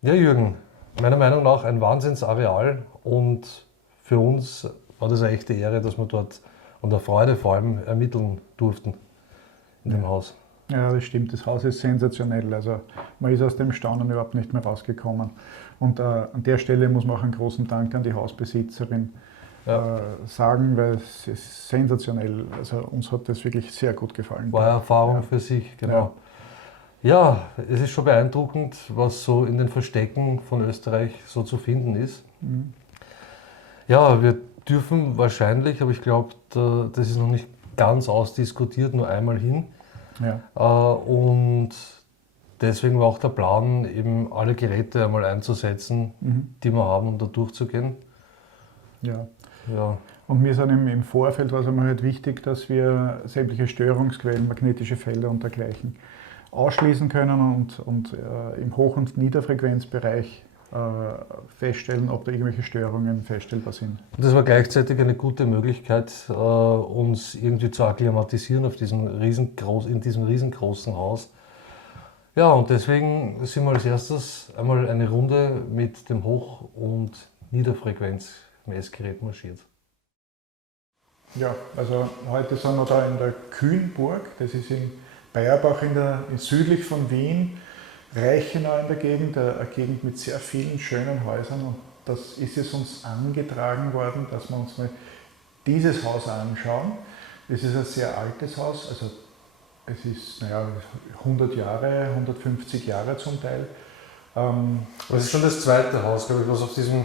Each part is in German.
Ja, Jürgen, meiner Meinung nach ein Wahnsinnsareal und für uns war das eine echte Ehre, dass wir dort und eine Freude vor allem ermitteln durften in dem Ja. Haus. Ja, das stimmt. Das Haus ist sensationell. Also man ist aus dem Staunen überhaupt nicht mehr rausgekommen. Und an der Stelle muss man auch einen großen Dank an die Hausbesitzerin Ja, sagen, weil es ist sensationell. Also uns hat das wirklich sehr gut gefallen. war eine Erfahrung Ja. für sich, Ja. genau. Ja, es ist schon beeindruckend, was so in den Verstecken von Österreich so zu finden ist. Mhm. Ja, wir dürfen wahrscheinlich, aber ich glaube, das ist noch nicht ganz ausdiskutiert, nur einmal hin. Ja. Und deswegen war auch der Plan, eben alle Geräte einmal einzusetzen, Mhm. die wir haben, um da durchzugehen. Ja. Ja, Und mir sind im Vorfeld war es einmal halt wichtig, dass wir sämtliche Störungsquellen, magnetische Felder und dergleichen ausschließen können und im Hoch- und Niederfrequenzbereich feststellen, ob da irgendwelche Störungen feststellbar sind. und das war gleichzeitig eine gute Möglichkeit, uns irgendwie zu akklimatisieren auf in diesem riesengroßen Haus. Ja, und deswegen sind wir als erstes einmal eine Runde mit dem Hoch- und Niederfrequenzmessgerät marschiert. Ja, also heute sind wir da in der Kühnburg, das ist in Bayerbach südlich von Wien, Reichenau in der Gegend, eine Gegend mit sehr vielen schönen Häusern, und das ist es uns angetragen worden, dass wir uns mal dieses Haus anschauen. Es ist ein sehr altes Haus, also es ist 100 Jahre, 150 Jahre zum Teil. Das ist schon das zweite Haus, glaube ich, was auf diesem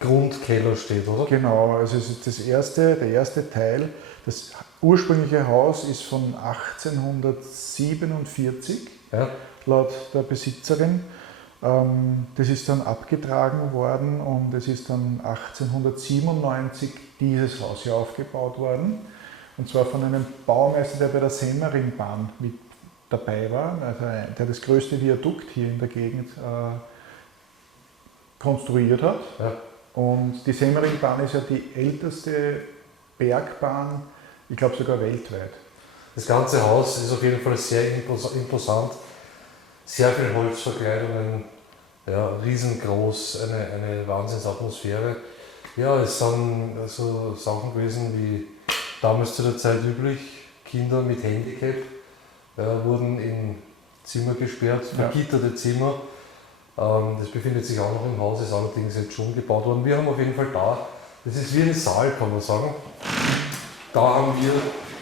Grundkeller steht, oder? Genau, also es ist der erste Teil. Das ursprüngliche Haus ist von 1847, Ja. laut der Besitzerin. Das ist dann abgetragen worden und es ist dann 1897 dieses Haus hier aufgebaut worden. Und zwar von einem Baumeister, der bei der Semmeringbahn mit dabei war, also der das größte Viadukt hier in der Gegend konstruiert hat. Ja. Und die Semmeringbahn ist ja die älteste Bergbahn, ich glaube sogar weltweit. Das ganze Haus ist auf jeden Fall sehr imposant. Sehr viel Holzverkleidungen, ja, riesengroß, eine Wahnsinnsatmosphäre. Ja, es sind so Sachen gewesen wie damals zu der Zeit üblich, Kinder mit Handicap wurden in Zimmer gesperrt, vergitterte Zimmer. Das befindet sich auch noch im Haus, ist allerdings jetzt schon gebaut worden. Wir haben auf jeden Fall das ist wie ein Saal, kann man sagen. Da haben wir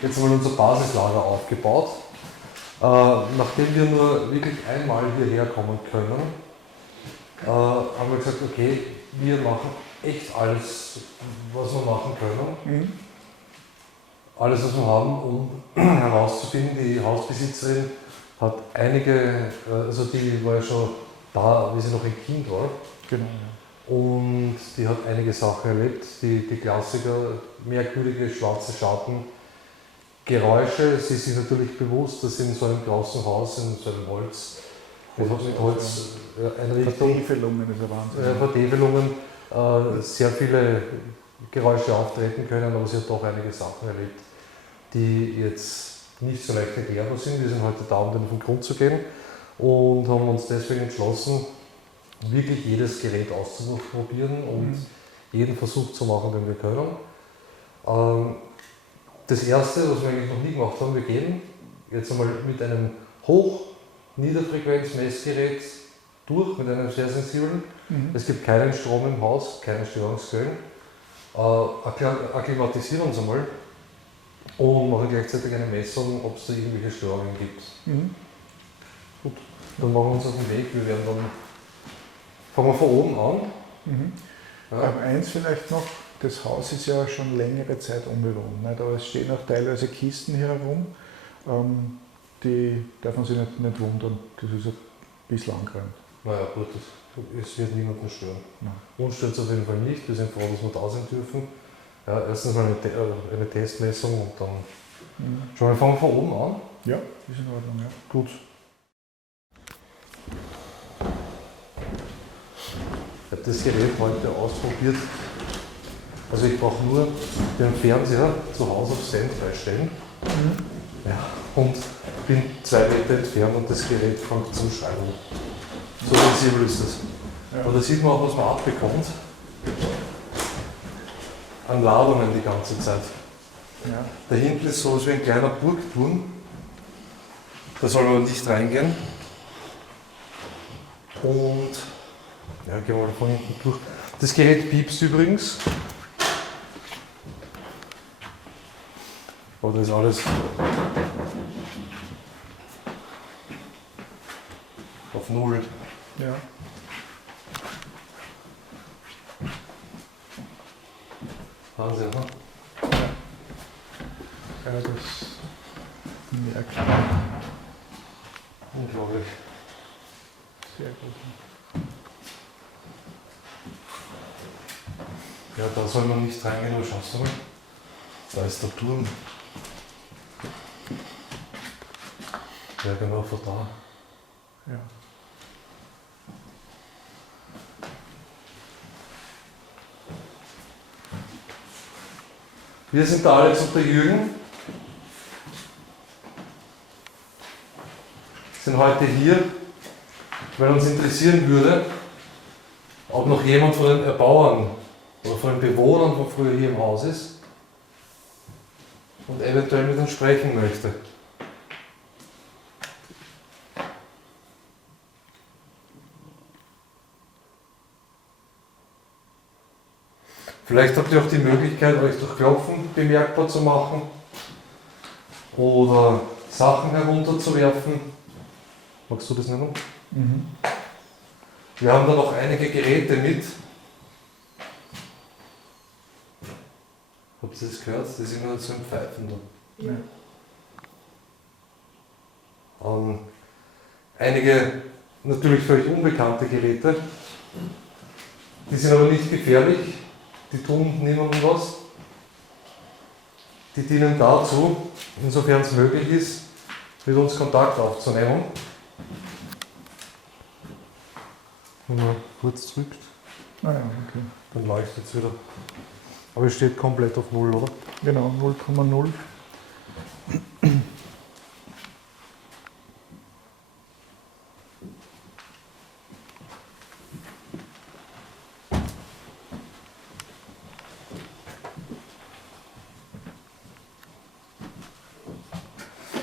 jetzt mal unser Basislager aufgebaut. Nachdem wir nur wirklich einmal hierher kommen können, haben wir gesagt, okay, wir machen echt alles, was wir machen können. Mhm. Alles, was wir haben, um herauszufinden. Die Hausbesitzerin hat einige, also die war ja schon da, wie sie noch ein Kind war. Genau. Und die hat einige Sachen erlebt, die Klassiker, merkwürdige schwarze Schatten, Geräusche. Sie ist sich natürlich bewusst, dass in so einem großen Haus, in so einem mit Holzeinrichtung, Vertäfelungen ist ein Wahnsinn. Vertäfelungen, sehr viele Geräusche auftreten können, aber sie hat doch einige Sachen erlebt, die jetzt nicht so leicht erklärbar sind. Wir sind heute da, um den auf den Grund zu gehen und haben uns deswegen entschlossen, wirklich jedes Gerät auszuprobieren und jeden Versuch zu machen, den wir können. Das erste, was wir eigentlich noch nie gemacht haben, wir gehen jetzt einmal mit einem Hoch-Niederfrequenz-Messgerät durch, mit einem sehr sensiblen. Es gibt keinen Strom im Haus, keine Störungsquellen. Akklimatisieren uns einmal und machen gleichzeitig eine Messung, ob es da irgendwelche Störungen gibt. Gut, dann machen wir uns auf den Weg. Wir werden dann fangen wir von oben an. Ja. Eins vielleicht noch, das Haus ist ja schon längere Zeit unbewohnt. Nicht? Aber es stehen auch teilweise Kisten hier herum, die darf man sich nicht wundern. Das ist ein bisschen angeräumt. Naja gut, es wird niemanden stören. Nein. Uns stört es auf jeden Fall nicht. Wir sind froh, dass wir da sein dürfen. Ja, erstens mal eine Testmessung und dann schon mal fangen wir von oben an. Ja, ist in Ordnung. Ja. Gut. Ich habe das Gerät heute ausprobiert. Also ich brauche nur den Fernseher zu Hause auf Standby stellen. Ja, und bin 2 Meter entfernt und das Gerät fängt zum Schreiben. So sensibel ist das. Ja. Aber da sieht man auch, was man abbekommt. An Ladungen die ganze Zeit. Ja. Da hinten ist so wie ein kleiner Burgturm. Da soll man nicht reingehen. Und ja, gehen wir mal von hinten durch. Das Gerät piepst übrigens. Aber das ist alles auf Null. Ja. Wahnsinn, ne? Ja, das merkt man. Unglaublich. Sehr gut. Ja, da soll man nicht reingehen, aber schaust du mal. Da ist der Turm. Ja, genau, von da. Ja. Wir sind der Alex und der Jürgen. Sind heute hier, weil uns interessieren würde, ob noch jemand von den Erbauern oder von den Bewohnern von früher hier im Haus ist und eventuell mit uns sprechen möchte. Vielleicht habt ihr auch die Möglichkeit, euch durch Klopfen bemerkbar zu machen oder Sachen herunterzuwerfen. Magst du das nehmen? Mhm. Wir haben da noch einige Geräte mit. Habt ihr das gehört? Das ist immer so ein Pfeifen da. Ja. Einige natürlich völlig unbekannte Geräte. Die sind aber nicht gefährlich. Die tun niemandem was. Die dienen dazu, insofern es möglich ist, mit uns Kontakt aufzunehmen. Wenn man kurz drückt, Ah ja, okay. dann leuchtet es wieder. Aber es steht komplett auf Null, oder? Genau, 0,0.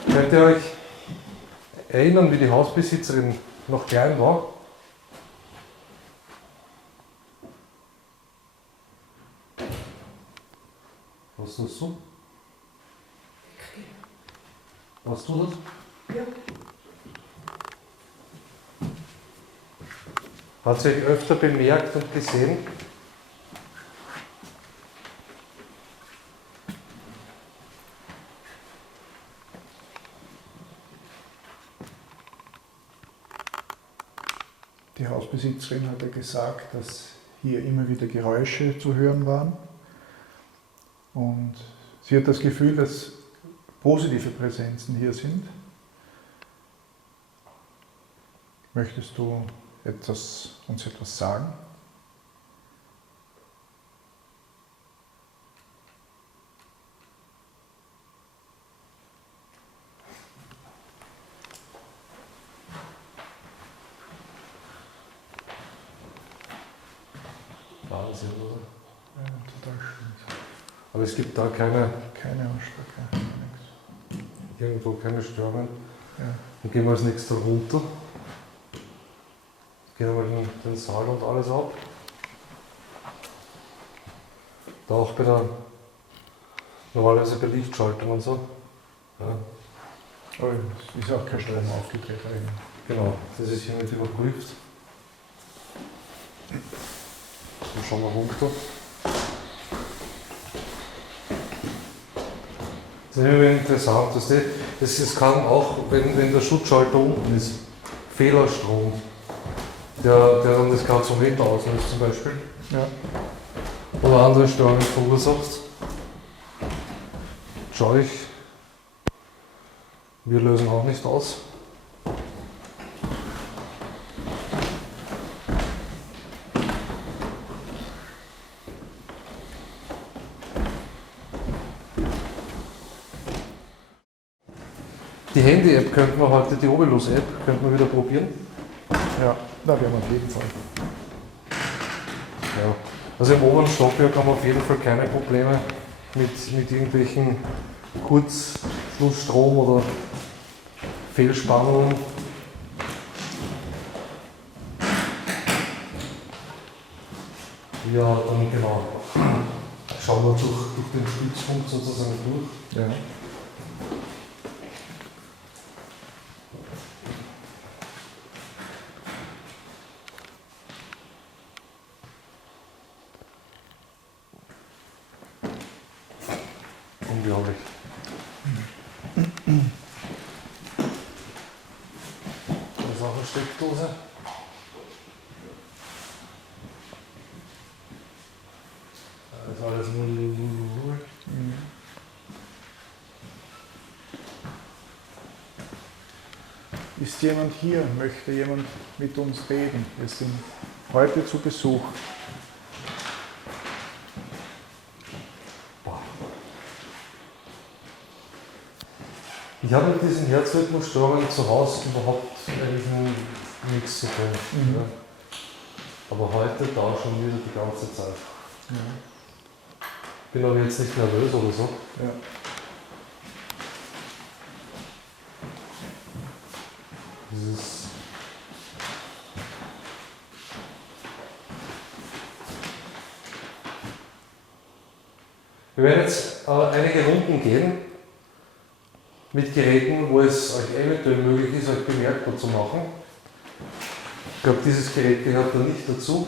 Könnt ihr euch erinnern, wie die Hausbesitzerin noch klein war? Was tust du? Was tut das? Ja. Hat sie euch öfter bemerkt und gesehen? Die Hausbesitzerin hat ja gesagt, dass hier immer wieder Geräusche zu hören waren. Und sie hat das Gefühl, dass positive Präsenzen hier sind. Möchtest du uns etwas sagen? Wahnsinn, oder? Ja, total schön. Aber es gibt da keine, Keine Ausschläge, nichts. irgendwo keine Störungen. Ja. Dann gehen wir als nächstes runter. Gehen wir den Saal und alles ab. Da auch bei der, normalerweise bei Lichtschaltung und so. Ja, Aber es ist auch kein Strom aufgetreten. genau, das ist hiermit überprüft. Dann schauen wir runter. Das ist immer interessant, dass es kann auch, wenn der Schutzschalter unten ist, Fehlerstrom, der dann das Gasometer auslöst zum Beispiel, Ja. oder andere Störungen verursacht. Schau ich, wir lösen auch nicht aus. Die Handy-App könnten wir heute, die Ovilus-App, könnten wir wieder probieren. Ja, da werden wir auf jeden Fall. Ja. Also im oberen Stockwerk haben wir auf jeden Fall keine Probleme mit irgendwelchen Kurzschlussstrom oder Fehlspannungen. Ja, dann genau. Schauen wir durch den Stützpunkt sozusagen durch. Ja. Unglaublich. Da ist auch eine Steckdose. Da ist alles 0, 0, 0, 0. Ist jemand hier? Möchte jemand mit uns reden? Wir sind heute zu Besuch. Ich habe mit diesen Herzrhythmusstörungen zu Hause überhaupt eigentlich nichts zu tun. Mhm. Ja. Aber heute da schon wieder die ganze Zeit. Ja. Bin aber jetzt nicht nervös oder so. Ja. Dieses Wir werden jetzt einige Runden gehen mit Geräten, wo es euch eventuell möglich ist, euch bemerkbar zu machen. Ich glaube, dieses Gerät gehört da nicht dazu.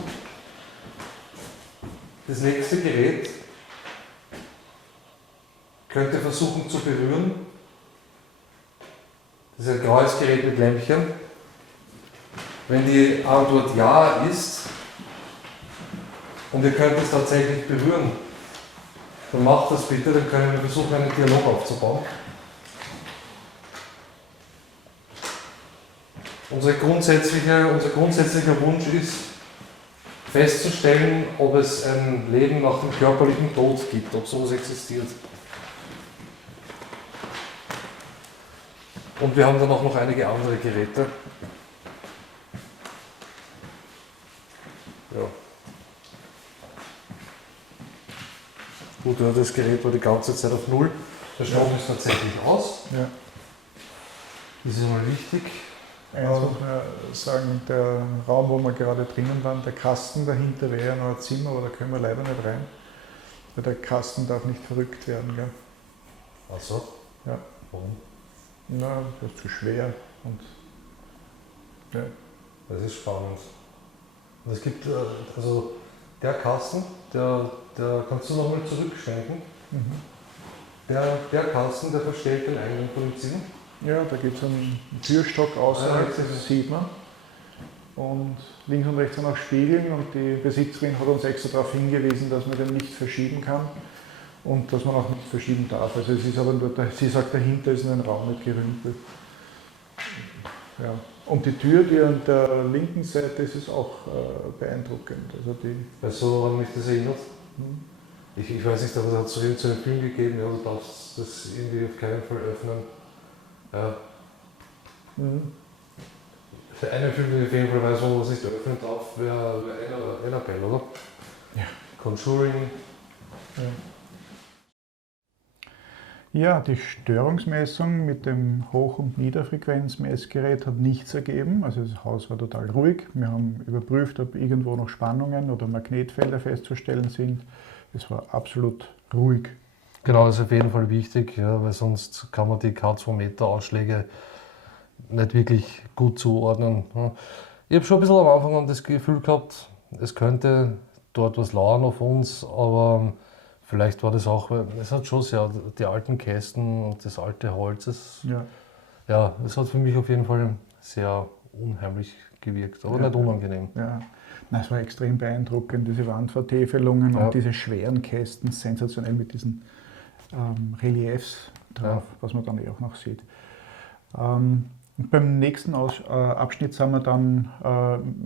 Das nächste Gerät könnt ihr versuchen zu berühren. Das ist ein graues Gerät mit Lämpchen. Wenn die Antwort Ja ist und ihr könnt es tatsächlich berühren, dann macht das bitte, dann können wir versuchen, einen Dialog aufzubauen. Unser grundsätzlicher Wunsch ist, festzustellen, ob es ein Leben nach dem körperlichen Tod gibt, ob sowas existiert. Und wir haben dann auch noch einige andere Geräte. Ja. Gut, ja, das Gerät war die ganze Zeit auf Null. Der Strom ist tatsächlich aus. Ja. Das ist mal wichtig. Eins muss man sagen, der Raum, wo wir gerade drinnen waren, der Kasten dahinter wäre ja noch ein Zimmer, aber da können wir leider nicht rein. Weil der Kasten darf nicht verrückt werden. Gell? Ach so? Ja. Warum? Na, das ist zu schwer. Und, ja. Das ist spannend. Und es gibt, also der Kasten, der kannst du nochmal zurückschwenken. Mhm. Der Kasten, der verstellt den Eingang von dem Zimmer. Ja, da gibt es einen Türstock außerhalb, das sieht man. Und links und rechts sind auch Spiegeln und die Besitzerin hat uns extra darauf hingewiesen, dass man den nicht verschieben kann und dass man auch nicht verschieben darf. Also es ist aber nur, sie sagt, dahinter ist ein Raum mit Gerümpel. Ja. Und die Tür, die an der linken Seite ist, ist auch beeindruckend. Also die, Weißt du, woran mich das erinnert? hm. Ich weiß nicht, aber es hat so einen Film gegeben, ja, du darfst das irgendwie auf keinen Fall öffnen. Ja. Mhm. Der eine Film, den ich auf jeden Fall weiß, wo man es nicht öffnen darf, wäre Annabelle, oder? Ja. Conjuring. Ja, die Störungsmessung mit dem Hoch- und Niederfrequenzmessgerät hat nichts ergeben. Also das Haus war total ruhig. Wir haben überprüft, ob irgendwo noch Spannungen oder Magnetfelder festzustellen sind. Es war absolut ruhig. Genau, das ist auf jeden Fall wichtig, ja, weil sonst kann man die K2-Meter-Ausschläge nicht wirklich gut zuordnen. Ja. Ich habe schon ein bisschen am Anfang an das Gefühl gehabt, es könnte dort was lauern auf uns, aber vielleicht war das auch, weil es hat schon sehr die alten Kästen und das alte Holz. Ja, es hat für mich auf jeden Fall sehr unheimlich gewirkt, aber nicht unangenehm. Ja. Nein, es war extrem beeindruckend, diese Wandvertäfelungen und diese schweren Kästen, sensationell mit diesen Reliefs drauf, was man dann auch noch sieht. Und beim nächsten Abschnitt sind wir dann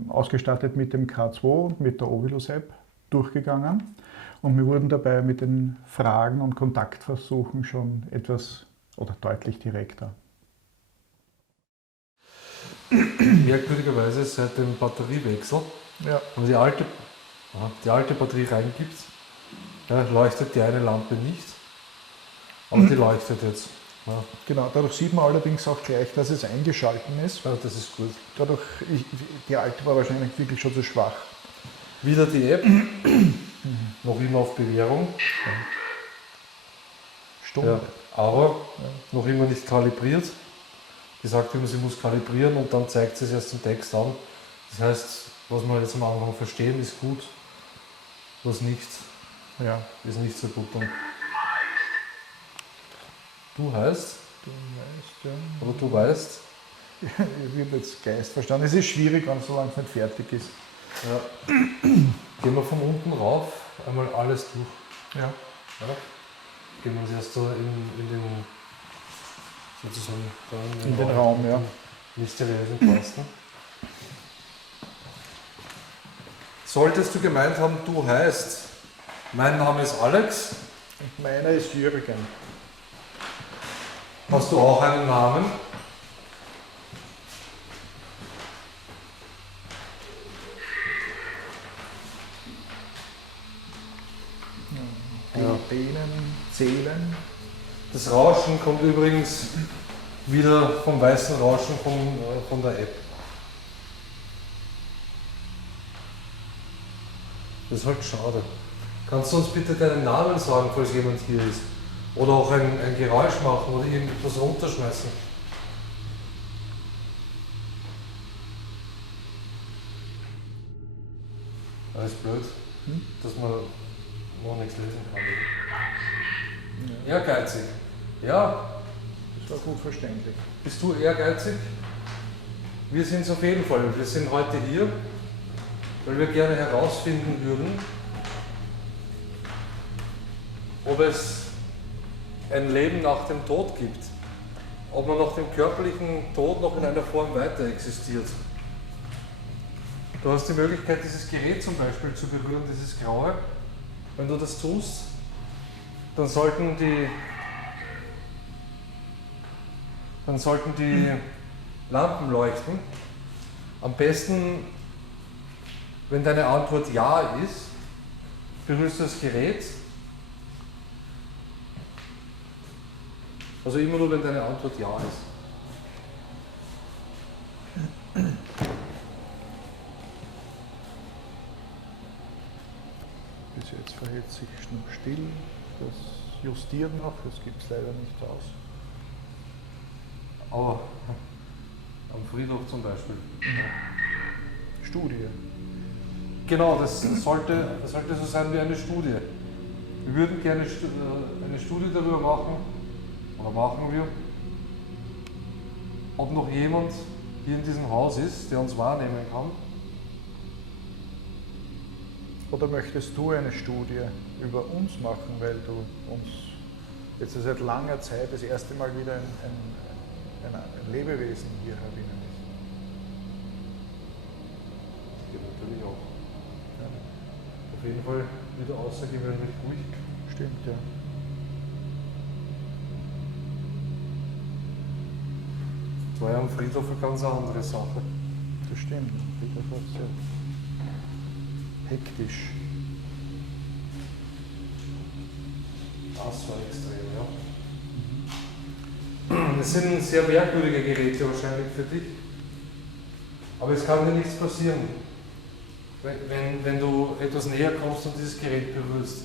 ausgestattet mit dem K2 und mit der Ovilus-App durchgegangen. Und wir wurden dabei mit den Fragen und Kontaktversuchen schon etwas oder deutlich direkter. Merkwürdigerweise seit dem Batteriewechsel, also die alte die alte Batterie reingibt, ja, leuchtet die eine Lampe nicht, aber die leuchtet jetzt. Ja. Genau, dadurch sieht man allerdings auch gleich, dass es eingeschalten ist. Ja, das ist gut. Dadurch, die alte war wahrscheinlich wirklich schon zu schwach. Wieder die App, noch immer auf Bewährung, Stunde. ja, aber noch immer nicht kalibriert. Die sagt immer, sie muss kalibrieren und dann zeigt sie es erst im Text an. Das heißt, was wir jetzt am Anfang verstehen, ist gut, was nicht, Ja. ist nicht so gut. Dann. Du heißt, Du weißt, ja. oder du weißt, Ich habe jetzt Geist verstanden. Es ist schwierig, wenn solange es nicht fertig ist. ja. Gehen wir von unten rauf, einmal alles durch. Ja. Ja. Gehen wir uns erst so in den, sozusagen, da In den Raum, ja. mysteriösen Kasten. Solltest du gemeint haben, du heißt, mein Name ist Alex, Und meiner ist Jürgen. hast du auch einen Namen? Ja. Dehnen, zählen. Das Rauschen kommt übrigens wieder vom weißen Rauschen von der App. Das ist halt schade. Kannst du uns bitte deinen Namen sagen, falls jemand hier ist? Oder auch ein Geräusch machen oder irgendetwas runterschmeißen? Das ist blöd, dass man noch nichts lesen kann. Ja. Ehrgeizig. Ja, Das war gut verständlich. bist du ehrgeizig? Wir sind es auf jeden Fall. Wir sind heute hier, weil wir gerne herausfinden würden, ob es ein Leben nach dem Tod gibt. Ob man nach dem körperlichen Tod noch in einer Form weiter existiert. Du hast die Möglichkeit, dieses Gerät zum Beispiel zu berühren, dieses Graue. Wenn du das tust, dann sollten die Lampen leuchten. Am besten, wenn deine Antwort Ja ist, berührst du das Gerät. Also immer nur, wenn deine Antwort Ja ist. Bis jetzt verhält sich noch still. Das Justieren noch, das gibt es leider nicht aus. Aber am Friedhof zum Beispiel. Studie. Genau, das sollte so sein wie eine Studie. Wir würden gerne eine Studie darüber machen, oder machen wir, ob noch jemand hier in diesem Haus ist, der uns wahrnehmen kann. Oder möchtest du eine Studie über uns machen, weil du uns jetzt seit langer Zeit das erste Mal wieder ein Lebewesen hier herinnen ist? Das geht natürlich auch. Ja, Auf jeden Fall wieder außergewöhnlich ruhig. stimmt, ja. Das war ja am Friedhof eine ganz andere Sache. Das stimmt. Friedhof war sehr hektisch. Das war extrem, ja. Das sind sehr merkwürdige Geräte wahrscheinlich für dich. Aber es kann dir nichts passieren, wenn du etwas näher kommst und dieses Gerät berührst.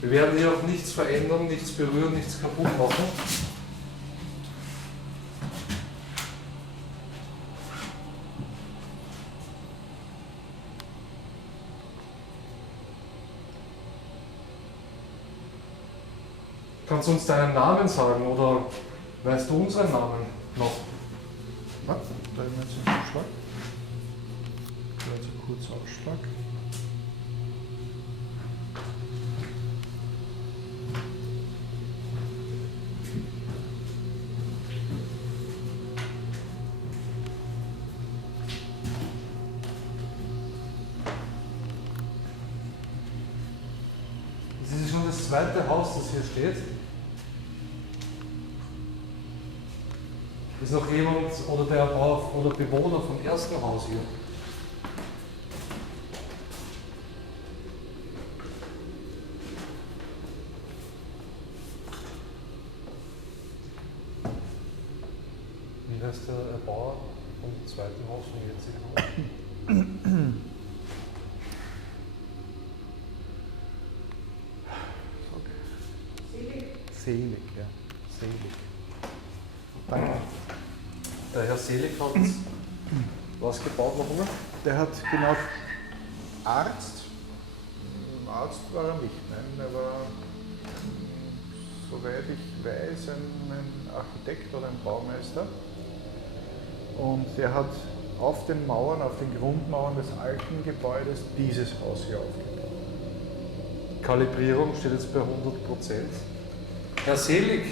Wir werden hier auch nichts verändern, nichts berühren, nichts kaputt machen. Kannst du uns deinen Namen sagen oder weißt du unseren Namen noch? Ja, da haben wir jetzt einen Ausschlag. Da jetzt ein kurzer Ausschlag. zweite Haus, das hier steht, ist noch jemand oder der Bau oder Bewohner vom ersten Haus hier. Wie heißt der Erbauer vom zweiten Haus, vom jetzigen Haus? Selig, ja. Selig. Danke. Der Herr Selig hat was gebaut noch immer? Der hat genau Arzt. Arzt war er nicht, nein. Er war, soweit ich weiß, ein Architekt oder ein Baumeister. Und der hat auf den Mauern, auf den Grundmauern des alten Gebäudes dieses Haus hier aufgebaut. Kalibrierung steht jetzt bei 100%. Herr Selig,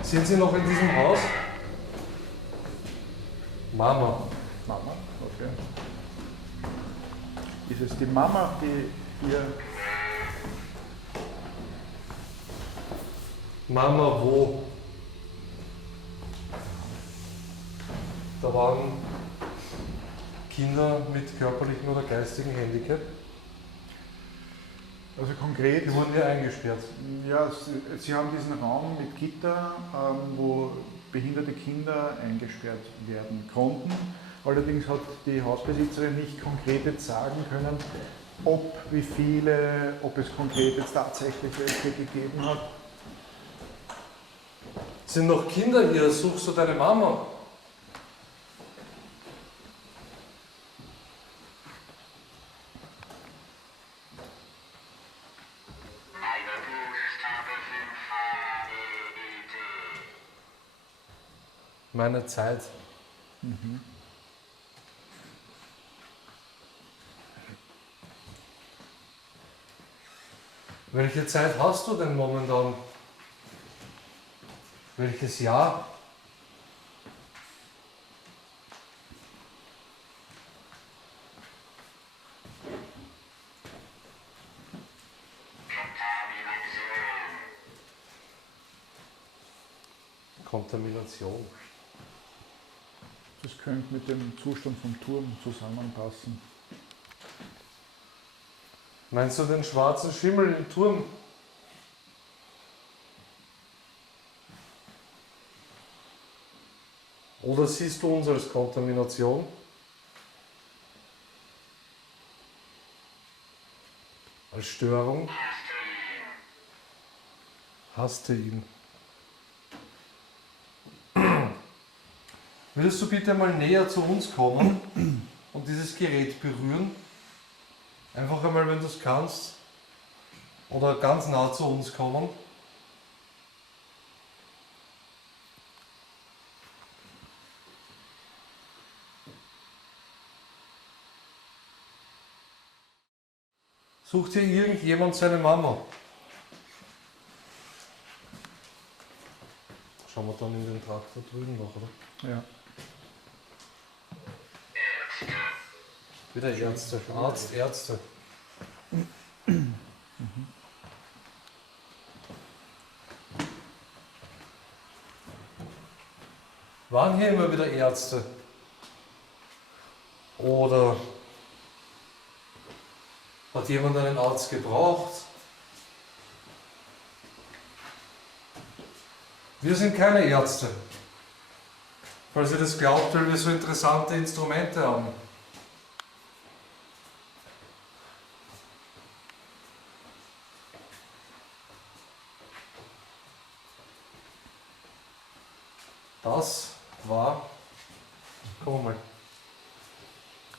sind Sie noch in diesem Haus? Mama. Mama, okay. Ist es die Mama, die hier... Mama, wo? Da waren Kinder mit körperlichem oder geistigem Handicap. Also konkret... Die wurden hier eingesperrt. Ja, Sie haben diesen Raum mit Gitter, wo behinderte Kinder eingesperrt werden konnten. Allerdings hat die Hausbesitzerin nicht konkret jetzt sagen können, ob, wie viele, ob es konkret jetzt tatsächlich welche gegeben hat. Sind noch Kinder hier? Suchst du deine Mama? Meine Zeit. Welche Zeit hast du denn momentan? Welches Jahr? Kontamination. Das könnte mit dem Zustand vom Turm zusammenpassen. Meinst du den schwarzen Schimmel im Turm? Oder siehst du uns als Kontamination? Als Störung? Hasste ihn. Würdest du bitte mal näher zu uns kommen und dieses Gerät berühren? Einfach einmal, wenn du es kannst. Oder ganz nah zu uns kommen. Sucht hier irgendjemand seine Mama? Schauen wir dann in den Traktor drüben noch, oder? Ja. Wieder Ärzte. Arzt, Ärzte. Waren hier immer wieder Ärzte? Oder hat jemand einen Arzt gebraucht? Wir sind keine Ärzte. Falls ihr das glaubt, weil wir so interessante Instrumente haben. Das war, komm mal,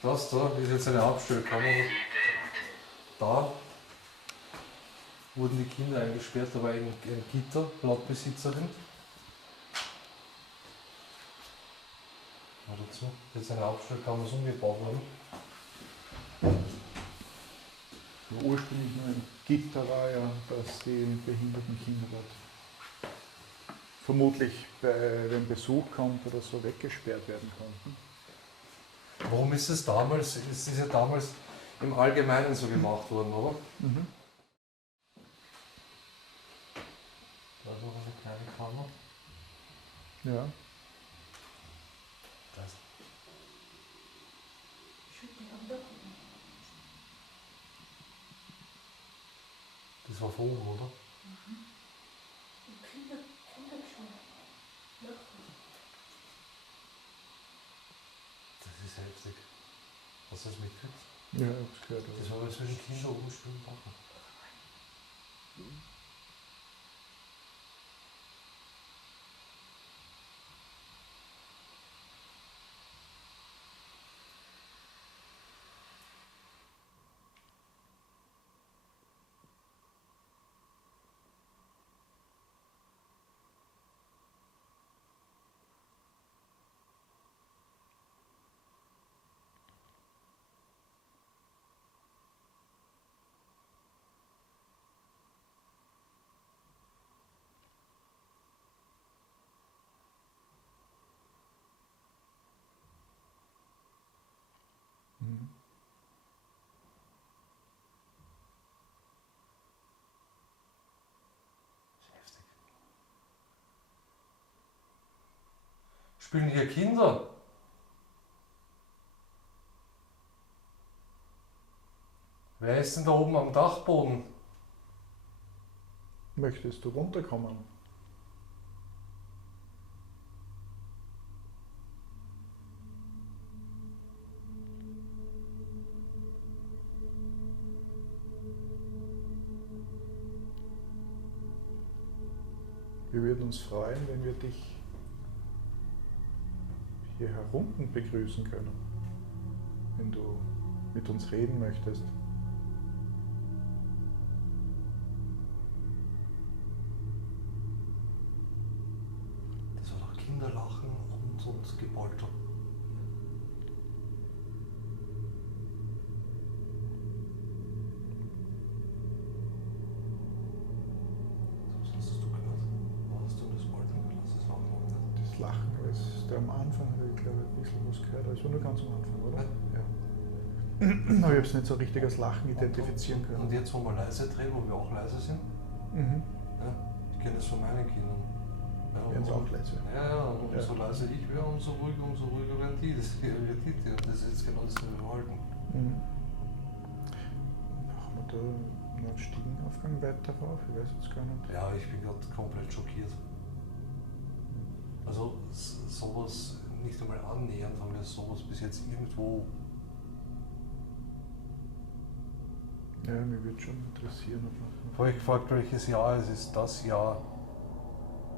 das da ist jetzt eine Abstellkammer. Da wurden die Kinder eingesperrt, da war ein Gitter, laut Besitzerin. Dazu jetzt eine Abstellkammer ist umgebaut worden. Ursprünglich nur ein Gitter war ja, dass die behinderten Kinder dort vermutlich wenn Besuch kommt oder so weggesperrt werden konnten. Warum ist es damals, es ist ja damals im Allgemeinen so gemacht worden, oder? Mhm. Da ist noch eine kleine Kammer. Ja. Das. Das war von oben, oder? Das ist heftig. Hast du das mitgekriegt? Ja, ich hab's gehört. Das war, als wenn Kinder oben spielen machen. Mhm. Das ist heftig. Spielen hier Kinder? Wer ist denn da oben am Dachboden? Möchtest du runterkommen? Wir würden uns freuen, wenn wir dich hier herunten begrüßen können, wenn du mit uns reden möchtest. Das war doch Kinderlachen und Gepolter. Was hast du gehört? Wo hast du das Poltern gehört? Das Lachen und nicht? Das Lachen, das ist am Anfang, habe ich glaube ein bisschen was gehört, aber es war nur ganz am Anfang, oder? Ja. Aber ich habe es nicht so richtig als Lachen identifizieren Und können. jetzt, wo wir leise drehen, wo wir auch leise sind, Mhm. ja, ich kenne das von meinen Kindern. Ja, Werden sie auch leise. Ja, und Ja. umso leiser ich wäre, umso ruhiger werden die. Das irritiert die. Und das ist jetzt genau das Verhalten. Mhm. Machen wir da noch einen Stiegenaufgang weiter rauf? Ich weiß jetzt gar nicht. Ja, ich bin gerade komplett schockiert. Also sowas nicht einmal annähernd haben wir sowas bis jetzt irgendwo. Ja, mich würde schon interessieren. Ich habe euch gefragt, welches Jahr es ist. Das Jahr.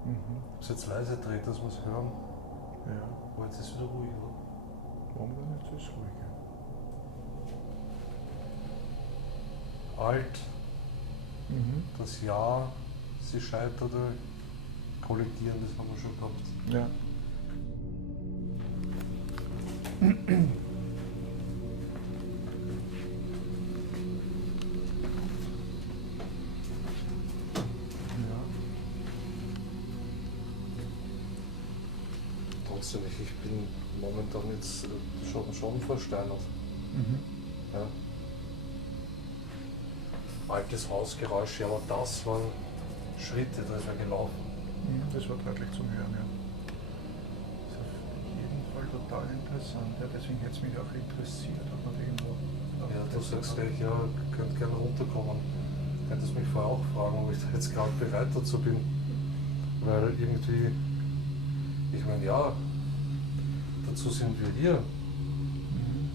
Mhm. Ob es jetzt leise dreht, dass wir es hören. Ja, Aber jetzt ist es wieder ruhig, oder? warum gar nicht so ist ruhig? Alt, Mhm. das Jahr, sie scheiterte, kollidieren, das haben wir schon gehabt. Ja. Ja. Trotzdem, ich bin momentan jetzt schon versteinert. Mhm. Ja. Altes Hausgeräusch, ja, aber das waren Schritte, da ist er gelaufen. Mhm, das war deutlich zum Hören, ja. Das ist auf jeden Fall total interessant. Ja, deswegen hätte es mich auch interessiert, ob man irgendwo. Ja, du sagst gleich, ja, könnt gerne runterkommen. Könntest mich vorher auch fragen, ob ich da jetzt gerade bereit dazu bin. Weil irgendwie, ich meine, ja, dazu sind wir hier. Mhm.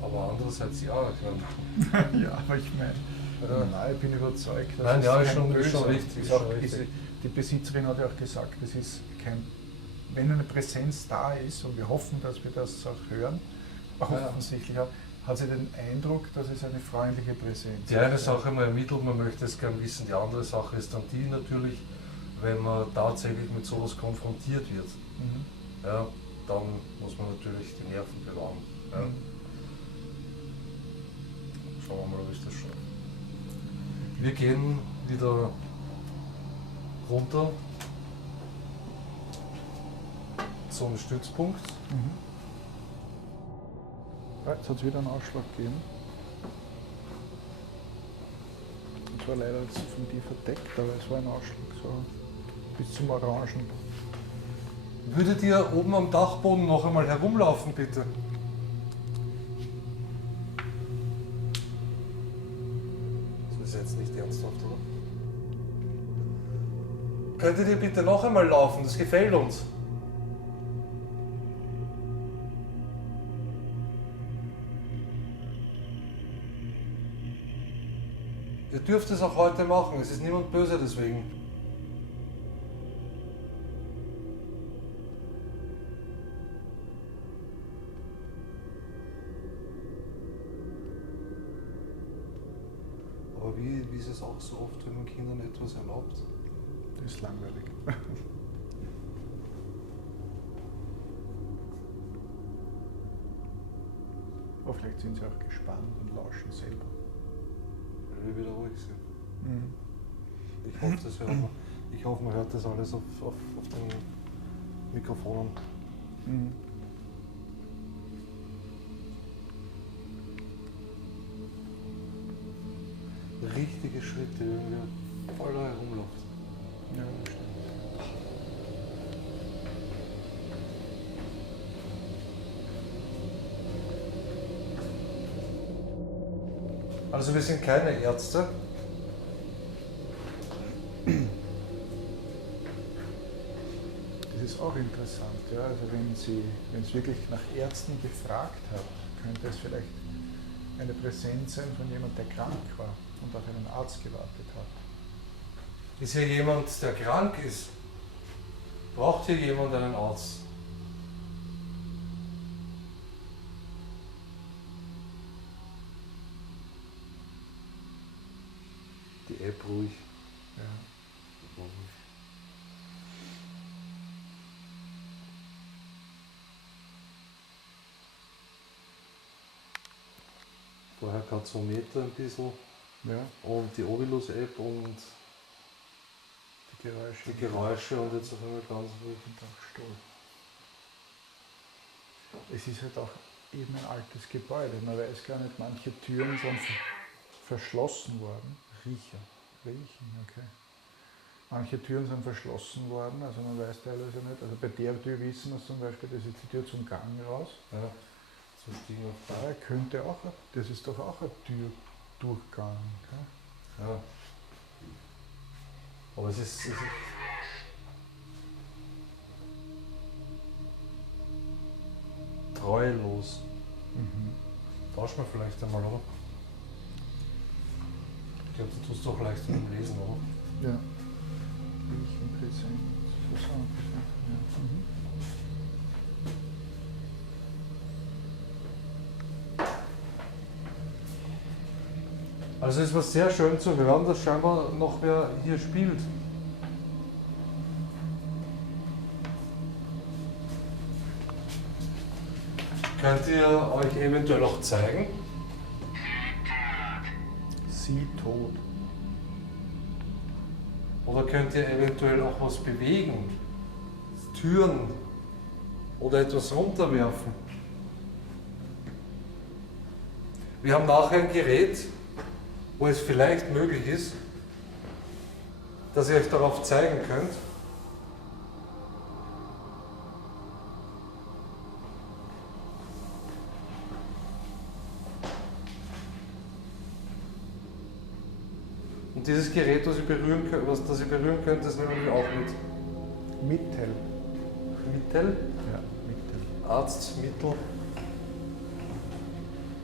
Aber andererseits, ja, ich meine, Ja, aber ich meine, Ja. nein, ich bin überzeugt, dass Nein, es ja, ist kein schon Böser richtig, ist. Auch schon richtig. die Besitzerin hat ja auch gesagt, das ist kein, wenn eine Präsenz da ist, und wir hoffen, dass wir das auch hören, offensichtlich hat sie den Eindruck, dass es eine freundliche Präsenz ist. die eine Sache mal ermittelt, man möchte es gern wissen, die andere Sache ist dann die natürlich, wenn man tatsächlich mit sowas konfrontiert wird, Mhm. ja, dann muss man natürlich die Nerven bewahren. Ja. Mhm. Schauen wir mal, ob ich das schaffe. Wir gehen wieder runter zum Stützpunkt. Mhm. Ja, jetzt hat es wieder einen Ausschlag gegeben. war leider so von dir verdeckt, aber es war ein Ausschlag, so bis zum Orangen. Würdet ihr oben am Dachboden noch einmal herumlaufen, bitte? Das ist jetzt nicht ernsthaft, oder? Könntet ihr bitte noch einmal laufen? Das gefällt uns. Ihr dürft es auch heute machen, es ist niemand böse deswegen. Aber wie ist es auch so oft, wenn man Kindern etwas erlaubt? Das ist langweilig. Aber vielleicht sind sie auch gespannt und lauschen selber. Weil wir wieder ruhig sind. Mhm. Ich hoffe, man hört das alles auf den Mikrofonen. Mhm. Richtige Schritte, wenn wir voll da herumlaufen. Ja, das stimmt. Also wir sind keine Ärzte. Das ist auch interessant, ja. Also wenn es wirklich nach Ärzten gefragt hat, könnte es vielleicht eine Präsenz sein von jemand, der krank war und auf einen Arzt gewartet hat. Ist hier jemand, der krank ist? Braucht hier jemand einen Arzt? Die App ruhig. Ja. Vorher Katzometer ein bisschen Ja, und die Ovilus-App und die die Geräusche und jetzt auf einmal ganz ruhig. und auch Stuhl. Es ist halt auch eben ein altes Gebäude. Man weiß gar nicht, manche Türen sind verschlossen worden. Riechen, okay. Manche Türen sind verschlossen worden, also man weiß teilweise nicht. Also bei der Tür wissen wir zum Beispiel, das ist die Tür zum Gang raus. Ja, zum Stiegen auf Da könnte auch, das ist doch auch ein Türdurchgang. Okay? Ja. Aber es ist treulos. Tausch mal vielleicht einmal, oder? Ich glaube, du tust doch leicht beim Lesen, oder? Ja. Riechen, präsent, Versagen. Ja. Also es war sehr schön zu hören, dass scheinbar noch wer hier spielt. Könnt ihr euch eventuell auch zeigen? Sie tot. Oder könnt ihr eventuell auch was bewegen? Türen oder etwas runterwerfen? Wir haben nachher ein Gerät, wo es vielleicht möglich ist, dass ihr euch darauf zeigen könnt. Und dieses Gerät, das ihr berühren könnt, das nehmen wir auch mit. Mittel. Mittel, Ja, Mittel. Arztmittel,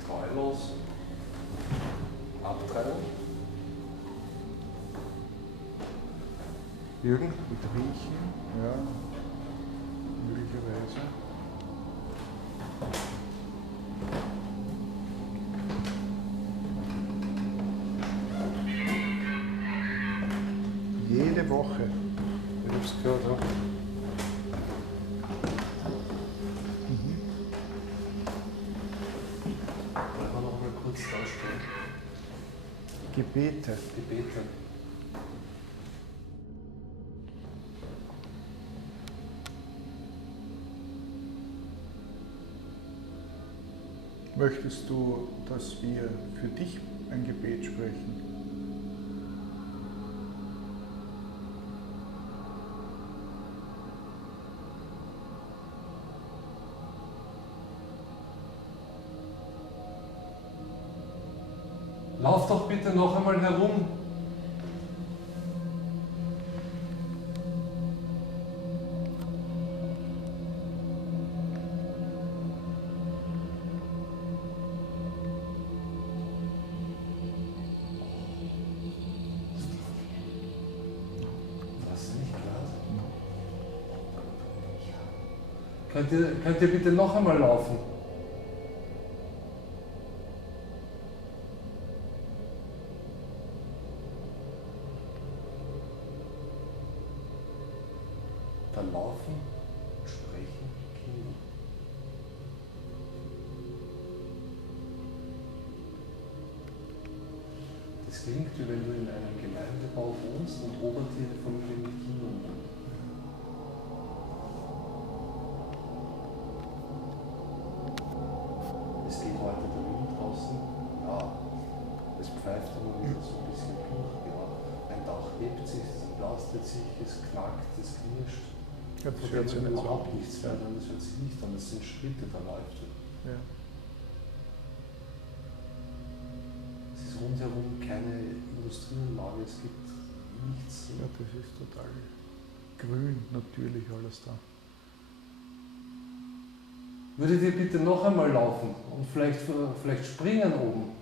treulos, Abtreibung. Jürgen? Mit Riechen, ja, möglicherweise. Jede Woche. Ich hab's gehört, ja. Wollen wir noch mal kurz darstellen? Gebete. Gebete. Möchtest du, dass wir für dich ein Gebet sprechen? Lauf doch bitte noch einmal herum. Könnt ihr bitte noch einmal laufen? Da laufen, sprechen Kinder. Das klingt, wie wenn du in einem Gemeindebau wohnst und Obertiere von Familie mit Kindern wohnen. Es geht heute der Wind draußen, ja, es pfeift immer wieder so ein bisschen durch, ja. Ein Dach hebt sich, es blastet sich, es knackt, es knirscht. Ja, Es hört sich überhaupt nichts mehr an, es hört sich nicht an, es sind Schritte, da läuft er. Ja. Es ist rundherum keine Industrieanlage, es gibt nichts. Ja, das ist total grün, natürlich alles da. Würdet ihr bitte noch einmal laufen und vielleicht springen oben?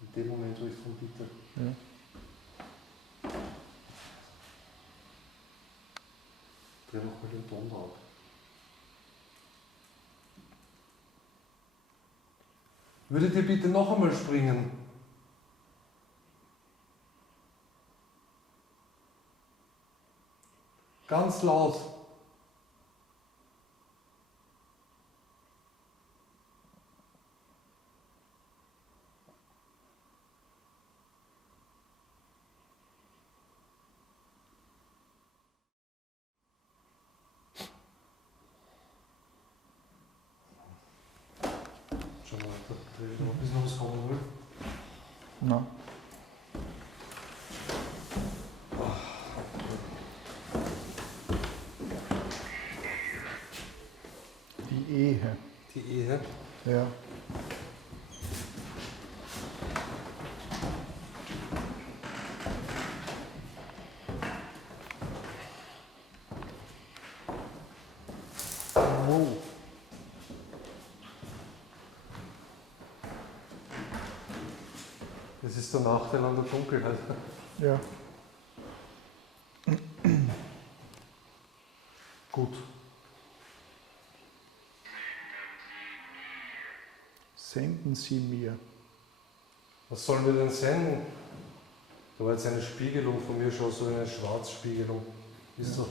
In dem Moment, wo ich darum bitte. Ja. Dreh nochmal den Ton drauf. Würdet ihr bitte noch einmal springen? Ganz laut. Schon mal, ist noch was kommen will? Na. Die Ehe. Die Ehe. Ja. Wow. Das ist der Nachteil an der Dunkelheit. Ja. Gut. Senden Sie mir. Was sollen wir denn senden? Da war jetzt eine Spiegelung von mir, schon so eine Schwarzspiegelung. Ist so.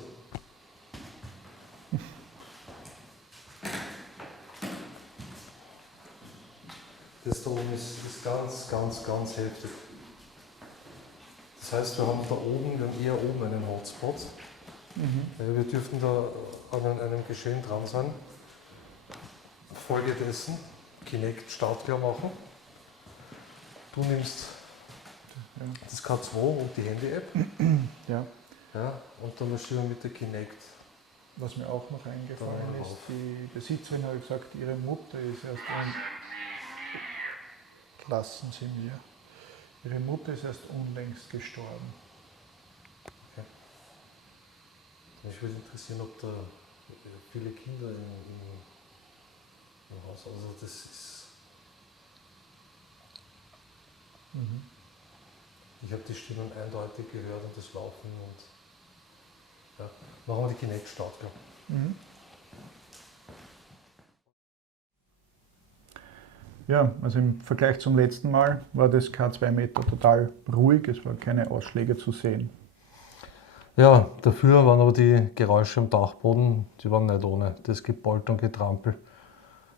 Das da oben ist ganz, ganz, ganz heftig. Das heißt, wir haben da oben, wir haben eher oben einen Hotspot. Wir dürften da an einem Geschehen dran sein. Folge dessen, Kinect startklar machen. Du nimmst das K2 und die Handy-App. Ja. Ja, und dann marschieren wir mit der Kinect. Was mir auch noch eingefallen Da ist, auf. die Besitzerin hat gesagt, ihre Mutter ist erst lassen Sie mir. Ihre Mutter ist erst unlängst gestorben. Mich würde interessieren, ob da viele Kinder im Haus, also das ist, ich habe die Stimmen eindeutig gehört und das Laufen und ja, machen wir die Kinect startklar. Ja, also im Vergleich zum letzten Mal war das K2 Meter total ruhig, es waren keine Ausschläge zu sehen. Ja, dafür waren aber die Geräusche am Dachboden, die waren nicht ohne. Das Gepolter und Getrampel.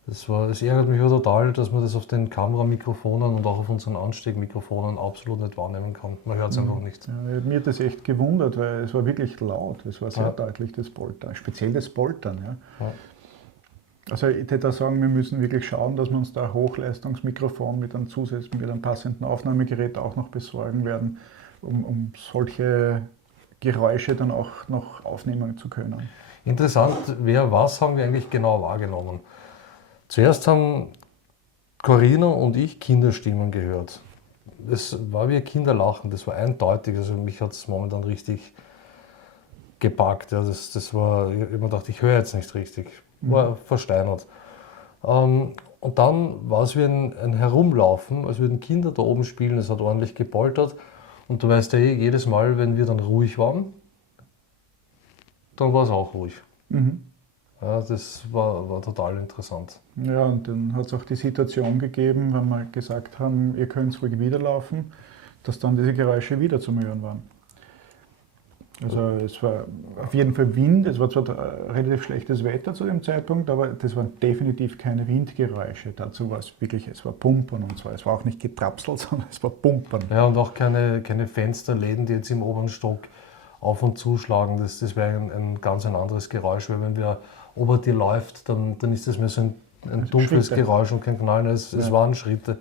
Es ärgert mich auch total, dass man das auf den Kameramikrofonen und auch auf unseren Ansteckmikrofonen absolut nicht wahrnehmen kann. Man hört es einfach nicht. Ja, mir hat das echt gewundert, weil es war wirklich laut, es war sehr deutlich, das Poltern, speziell das Poltern. Ja. Ja. Also ich würde auch sagen, wir müssen wirklich schauen, dass wir uns da ein Hochleistungsmikrofon mit einem passenden Aufnahmegerät auch noch besorgen werden, um solche Geräusche dann auch noch aufnehmen zu können. Interessant, was haben wir eigentlich genau wahrgenommen? Zuerst haben Corinna und ich Kinderstimmen gehört. Es war wie Kinderlachen, das war eindeutig, also mich hat es momentan richtig gepackt. Ja. Das war, ich habe mir gedacht, ich höre jetzt nicht richtig, war versteinert. Und dann war es wie ein Herumlaufen, als würden Kinder da oben spielen, es hat ordentlich gepoltert. Und du weißt ja jedes Mal, wenn wir dann ruhig waren, dann war es auch ruhig. Mhm. Ja, das war total interessant. Ja, und dann hat es auch die Situation gegeben, wenn wir gesagt haben, ihr könnt ruhig wieder laufen, dass dann diese Geräusche wieder zu hören waren. Also es war auf jeden Fall Wind, es war zwar relativ schlechtes Wetter zu dem Zeitpunkt, aber das waren definitiv keine Windgeräusche. Dazu war es wirklich, es war Pumpern und zwar. Es war auch nicht getrapselt, sondern es war Pumpern. Ja, und auch keine Fensterläden, die jetzt im oberen Stock auf und zuschlagen. Das wäre ein ganz anderes Geräusch, weil wenn wer ober dir läuft, dann ist das mehr so ein dumpfes Schritte. Geräusch und kein Knallen. Es waren Schritte.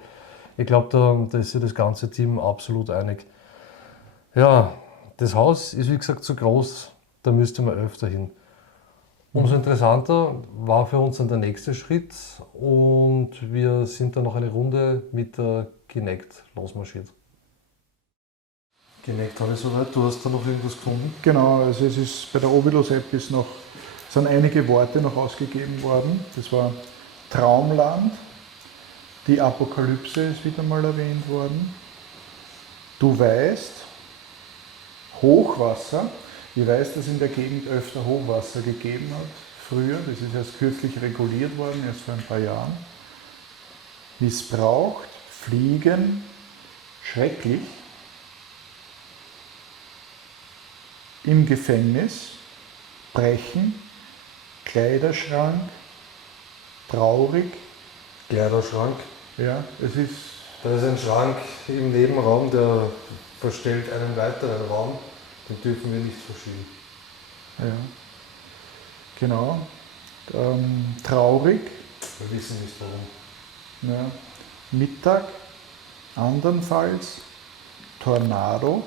Ich glaube, da ist sich das ganze Team absolut einig. Ja, das Haus ist wie gesagt so groß, da müsste man öfter hin. Umso interessanter war für uns dann der nächste Schritt und wir sind dann noch eine Runde mit der Kinect losmarschiert. Kinect habe ich soweit, du hast da noch irgendwas gefunden? Genau, also es ist bei der Ovilus-App sind einige Worte noch ausgegeben worden. Das war Traumland, die Apokalypse ist wieder mal erwähnt worden. Du weißt, Hochwasser. Ich weiß, dass in der Gegend öfter Hochwasser gegeben hat, früher. Das ist erst kürzlich reguliert worden, erst vor ein paar Jahren. Missbraucht, Fliegen, schrecklich. Im Gefängnis, Brechen, Kleiderschrank, traurig. Kleiderschrank. Ja, es ist Da ist ein Schrank im Nebenraum, der verstellt einen weiteren Raum, den dürfen wir nicht verschieben. ja, genau. Traurig, Wir wissen nicht warum. ja. Mittag, andernfalls, Tornado,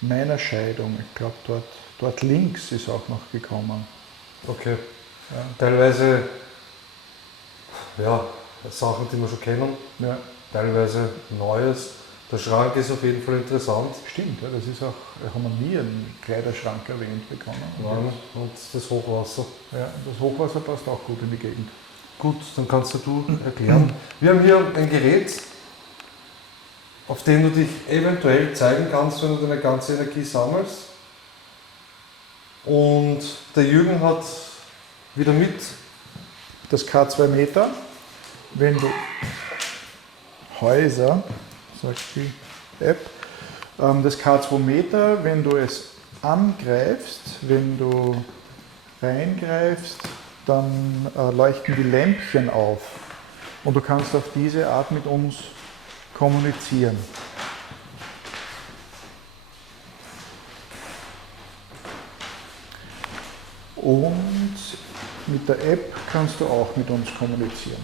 meiner Scheidung. Ich glaube, dort links ist auch noch gekommen. Okay. Ja, Teilweise Sachen, die wir schon kennen, ja. teilweise Neues. Der Schrank ist auf jeden Fall interessant. Stimmt, ja, das ist auch, haben wir nie einen Kleiderschrank erwähnt bekommen. Nein, und das Hochwasser. Ja, das Hochwasser passt auch gut in die Gegend. Gut, dann kannst du erklären. Wir haben hier ein Gerät, auf dem du dich eventuell zeigen kannst, wenn du deine ganze Energie sammelst. Und der Jürgen hat wieder mit. Das K2 Meter, wenn du Häuser, sagt die App, das K2 Meter, wenn du es angreifst, wenn du reingreifst, dann leuchten die Lämpchen auf und du kannst auf diese Art mit uns kommunizieren. Und mit der App kannst du auch mit uns kommunizieren.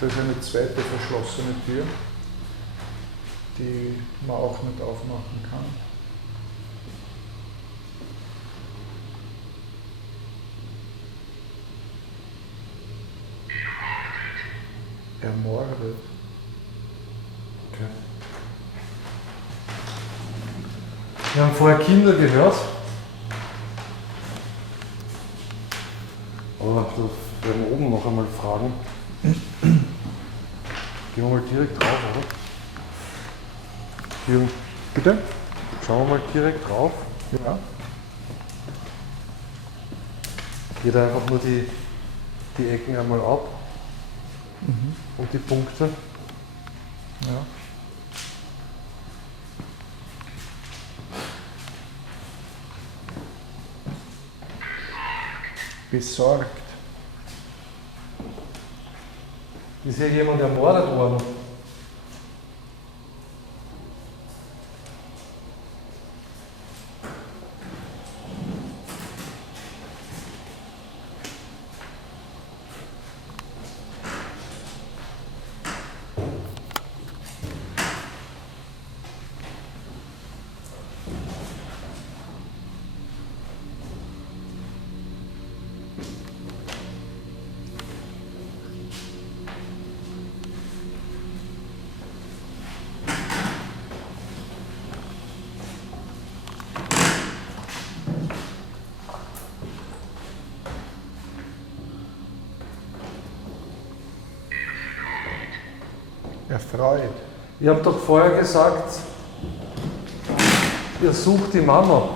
Das ist eine zweite verschlossene Tür, die man auch nicht aufmachen kann. Ermordet. Okay. Wir haben vorher Kinder gehört. Aber da werden wir oben noch einmal fragen. Gehen wir mal direkt drauf, oder? Jürgen, Bitte? schauen wir mal direkt drauf. Ja. Geht einfach nur die Ecken einmal ab und die Punkte. Ja. Besorgt. Ist hier jemand ermordet worden? Erfreut. Ich habe doch vorher gesagt, ihr sucht die Mama.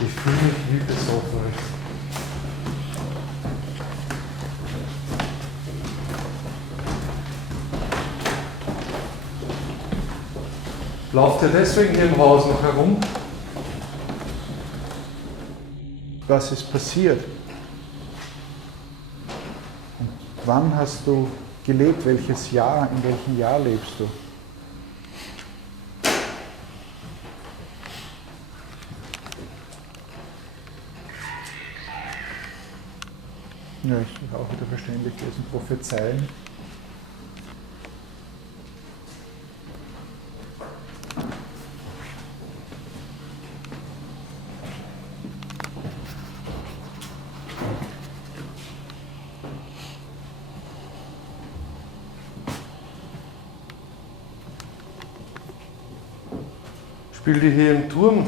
Ich fühle mich wie besoffen. Lauft ihr deswegen hier im Haus noch herum? Was ist passiert? Und wann hast du gelebt? Welches Jahr? In welchem Jahr lebst du? Ja, ist auch wieder verständlich gewesen. Prophezeien. Spielt ihr hier im Turm?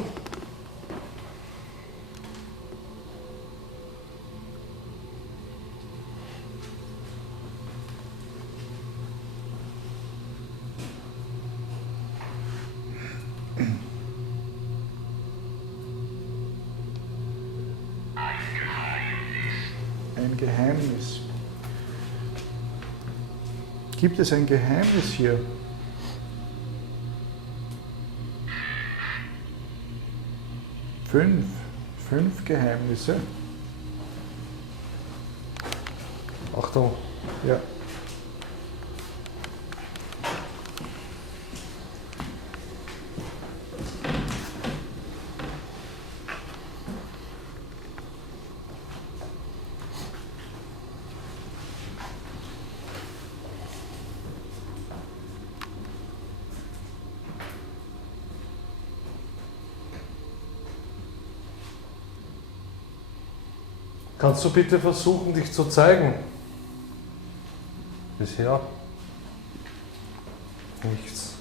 Ein Geheimnis. Gibt es ein Geheimnis hier? Fünf Geheimnisse. Achtung. Ja. Kannst du bitte versuchen, dich zu zeigen? Bisher nichts.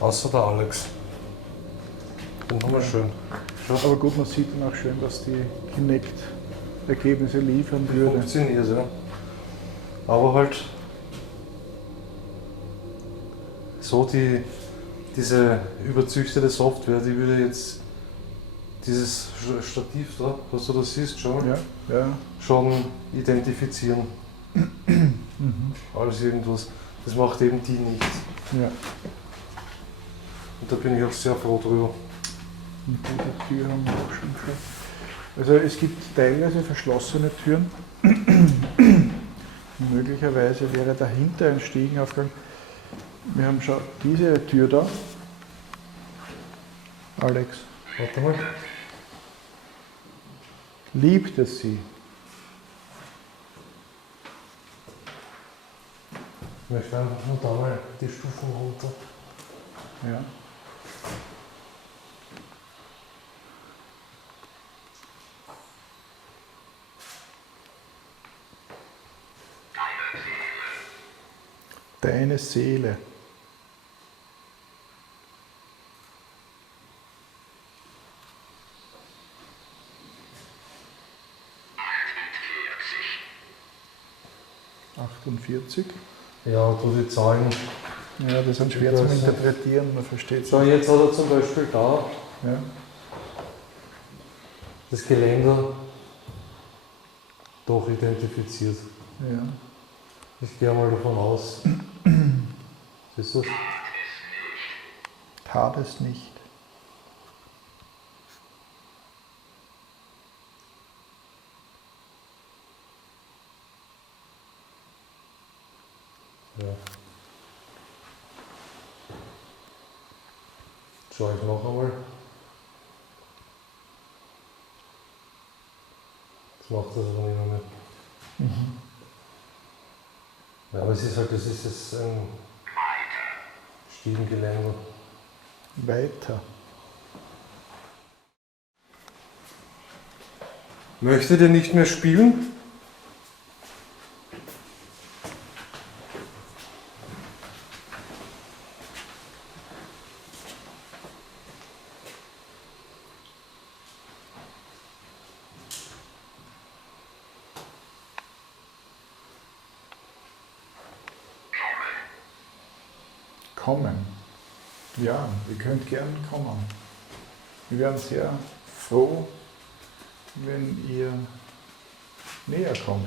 Außer der Alex. Den haben wir schön. Aber gut, man sieht dann auch schön, dass die Kinect-Ergebnisse liefern würde. Funktioniert, ja. Aber halt so diese überzüchtete Software, die würde jetzt dieses Stativ da, was du da siehst, schon, Ja, ja. schon identifizieren. Als irgendwas. Das macht eben die nicht. Ja. Und da bin ich auch sehr froh drüber. Und diese Tür haben wir auch schon gehabt. Also es gibt teilweise verschlossene Türen. Möglicherweise wäre dahinter ein Stiegenaufgang. Wir haben schon diese Tür da. Alex. Warte mal. Liebt es sie? Ich möchte einfach nur da mal die Stufen runter. Ja. Deine Seele. ...48. Ja, du die Zahlen. Ja, das ist schwer zu interpretieren, man versteht es So, nicht. jetzt hat er zum Beispiel da Ja. das Geländer doch identifiziert. Ja. Ich gehe mal davon aus. Siehst du es? Tat es nicht. Ja. Schau ich noch einmal. Das macht das aber nicht mehr. Ja, aber es ist halt, das ist jetzt ein Stiegengeländer. Weiter. Möchtet ihr nicht mehr spielen? kommen. Ja, ihr könnt gern kommen. Wir wären sehr froh, wenn ihr näher kommt.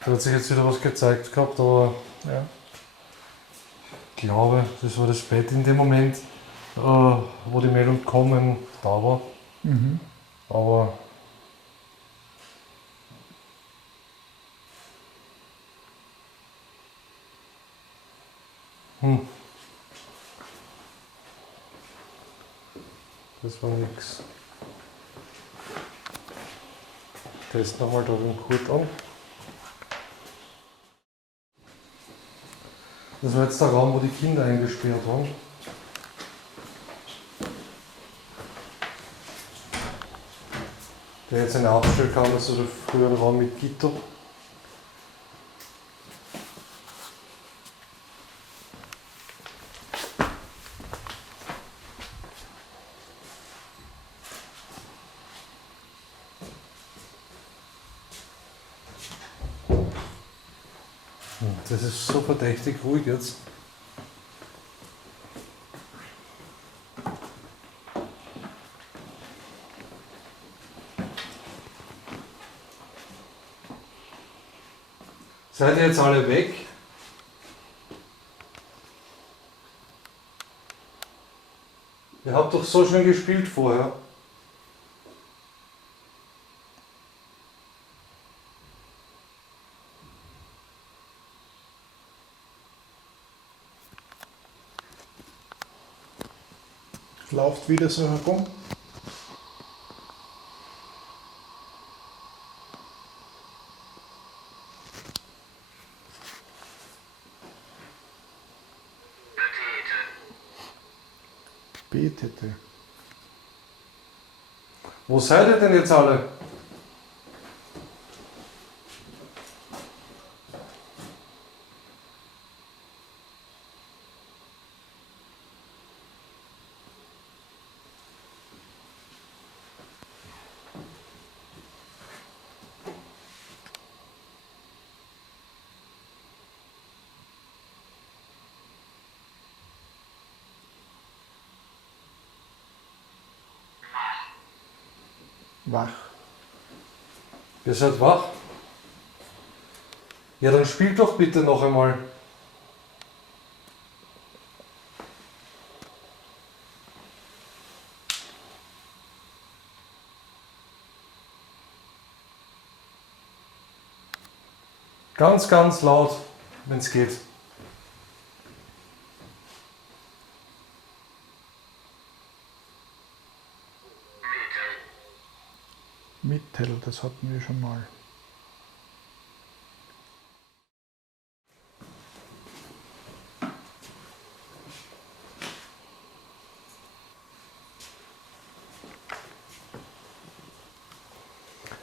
Da hat sich jetzt wieder was gezeigt gehabt, aber Ja. ich glaube, das war das Bett in dem Moment, wo die Meldung kommen da war. Mhm. Aber das war nix. Test nochmal da den Kurt an. Das war jetzt der Raum, wo die Kinder eingesperrt waren. Der jetzt eine Abstellkammer ist, oder früher ein Raum mit Gitter. Das ist so verdächtig ruhig jetzt. Seid ihr jetzt alle weg? Ihr habt doch so schön gespielt vorher. Lauft wieder so herum. Betete. Wo seid ihr denn jetzt alle? Wach. Ihr seid wach? Ja, dann spielt doch bitte noch einmal. Ganz, ganz laut, wenn es geht. Mittel, das hatten wir schon mal.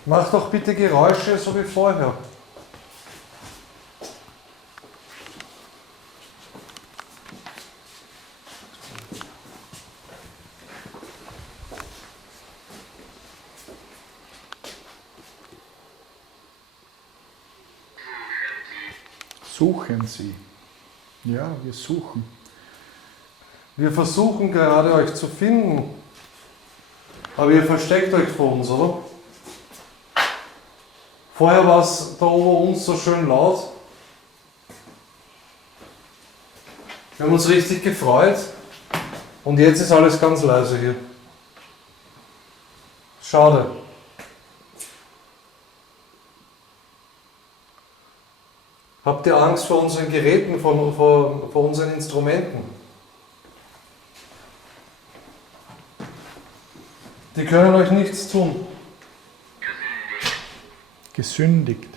Mach doch bitte Geräusche, so wie vorher. Suchen Sie. Ja, wir suchen. Wir versuchen gerade euch zu finden. Aber ihr versteckt euch vor uns, oder? Vorher war es da ober uns so schön laut. Wir haben uns richtig gefreut. Und jetzt ist alles ganz leise hier. Schade. Habt ihr Angst vor unseren Geräten, vor unseren Instrumenten? Die können euch nichts tun. Gesündigt.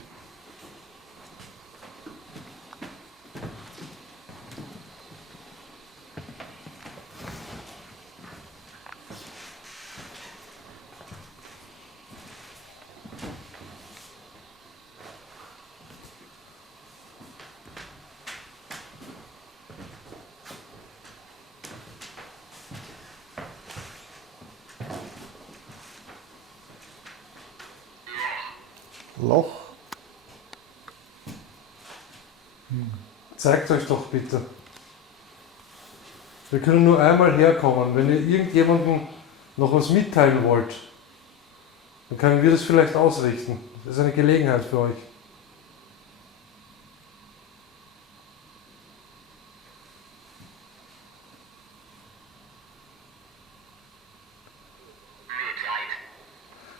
Loch. Zeigt euch doch bitte. Wir können nur einmal herkommen. Wenn ihr irgendjemandem noch was mitteilen wollt, dann können wir das vielleicht ausrichten. Das ist eine Gelegenheit für euch.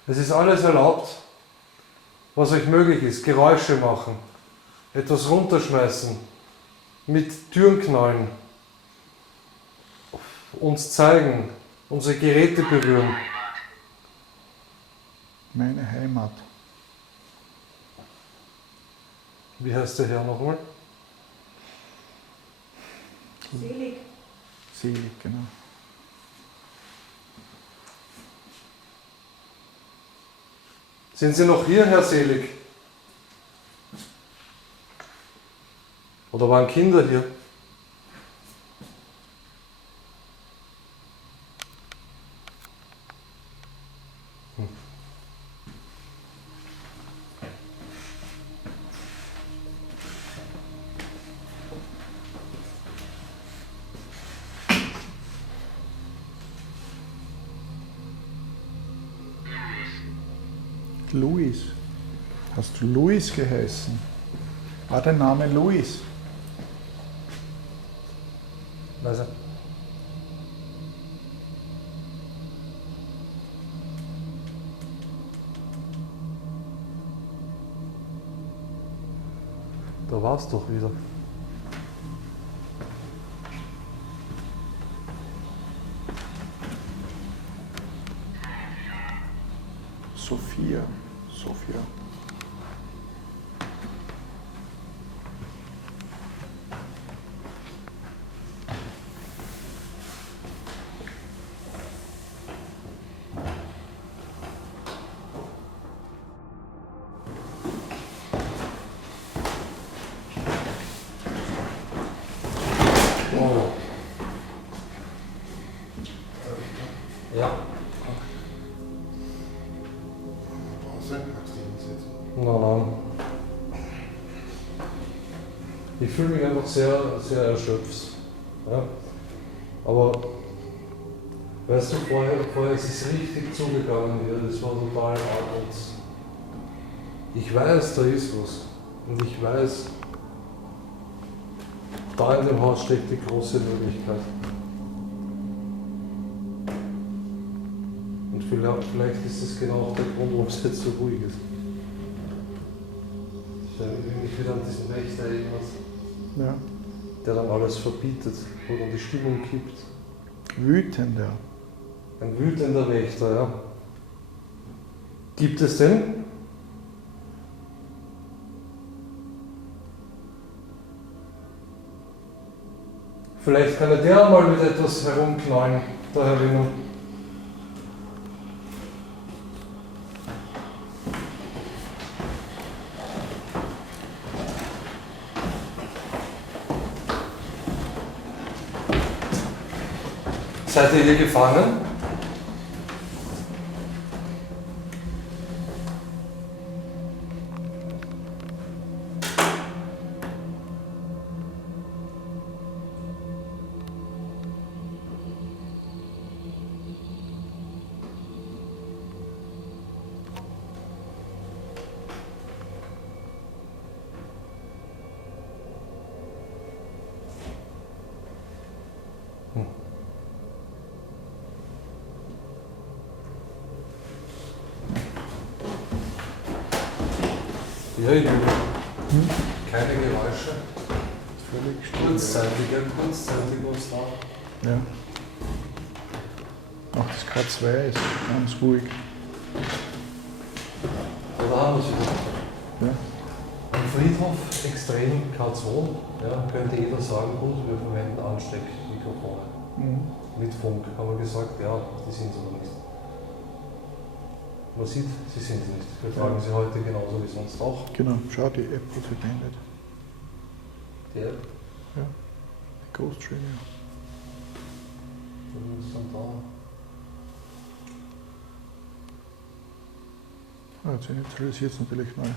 Es ist alles erlaubt, was euch möglich ist. Geräusche machen, etwas runterschmeißen, mit Türen knallen, uns zeigen, unsere Geräte berühren. Meine Heimat. Wie heißt der Herr nochmal? Selig. Selig, genau. Sind Sie noch hier, Herr Selig? Oder waren Kinder hier? Luis. Hast du Luis geheißen? War dein Name Luis? Also, da war's doch wieder. Sophia. Sophia. Oh. Ja. Nein. Ich fühle mich einfach sehr, sehr erschöpft. Ja? Aber weißt du, vorher ist es richtig zugegangen hier, das war total arg und ich weiß, da ist was. Und ich weiß, da in dem Haus steckt die große Möglichkeit. Und vielleicht ist das genau der Grund, warum es jetzt so ruhig ist. Ich stelle mich wieder an diesen Wächter erinnert, Ja. der dann alles verbietet, wo dann die Stimmung kippt. Wütender. Ein wütender Wächter, ja. Gibt es den? Vielleicht kann der mal mit etwas herumknallen, da herinnen. Seid ihr hier gefangen? Ja, ich liebe. Keine Geräusche. Völlig still. Kurzzeitig uns da. Ja. Auch das K2 ist ganz ruhig. Da haben wir es wieder. Ja. Am Friedhof extrem K2, ja, könnte jeder sagen, gut, wir verwenden Ansteckmikrofone. Mhm. Mit Funk haben wir gesagt, ja, die sind es aber nicht. Man sieht, sie sind es nicht. Wir tragen sie heute genauso wie sonst auch. Genau, schau, die App wird verwendet. Der Die Ghost Radio. ist dann da. Jetzt initialisiert es natürlich mal. Ja.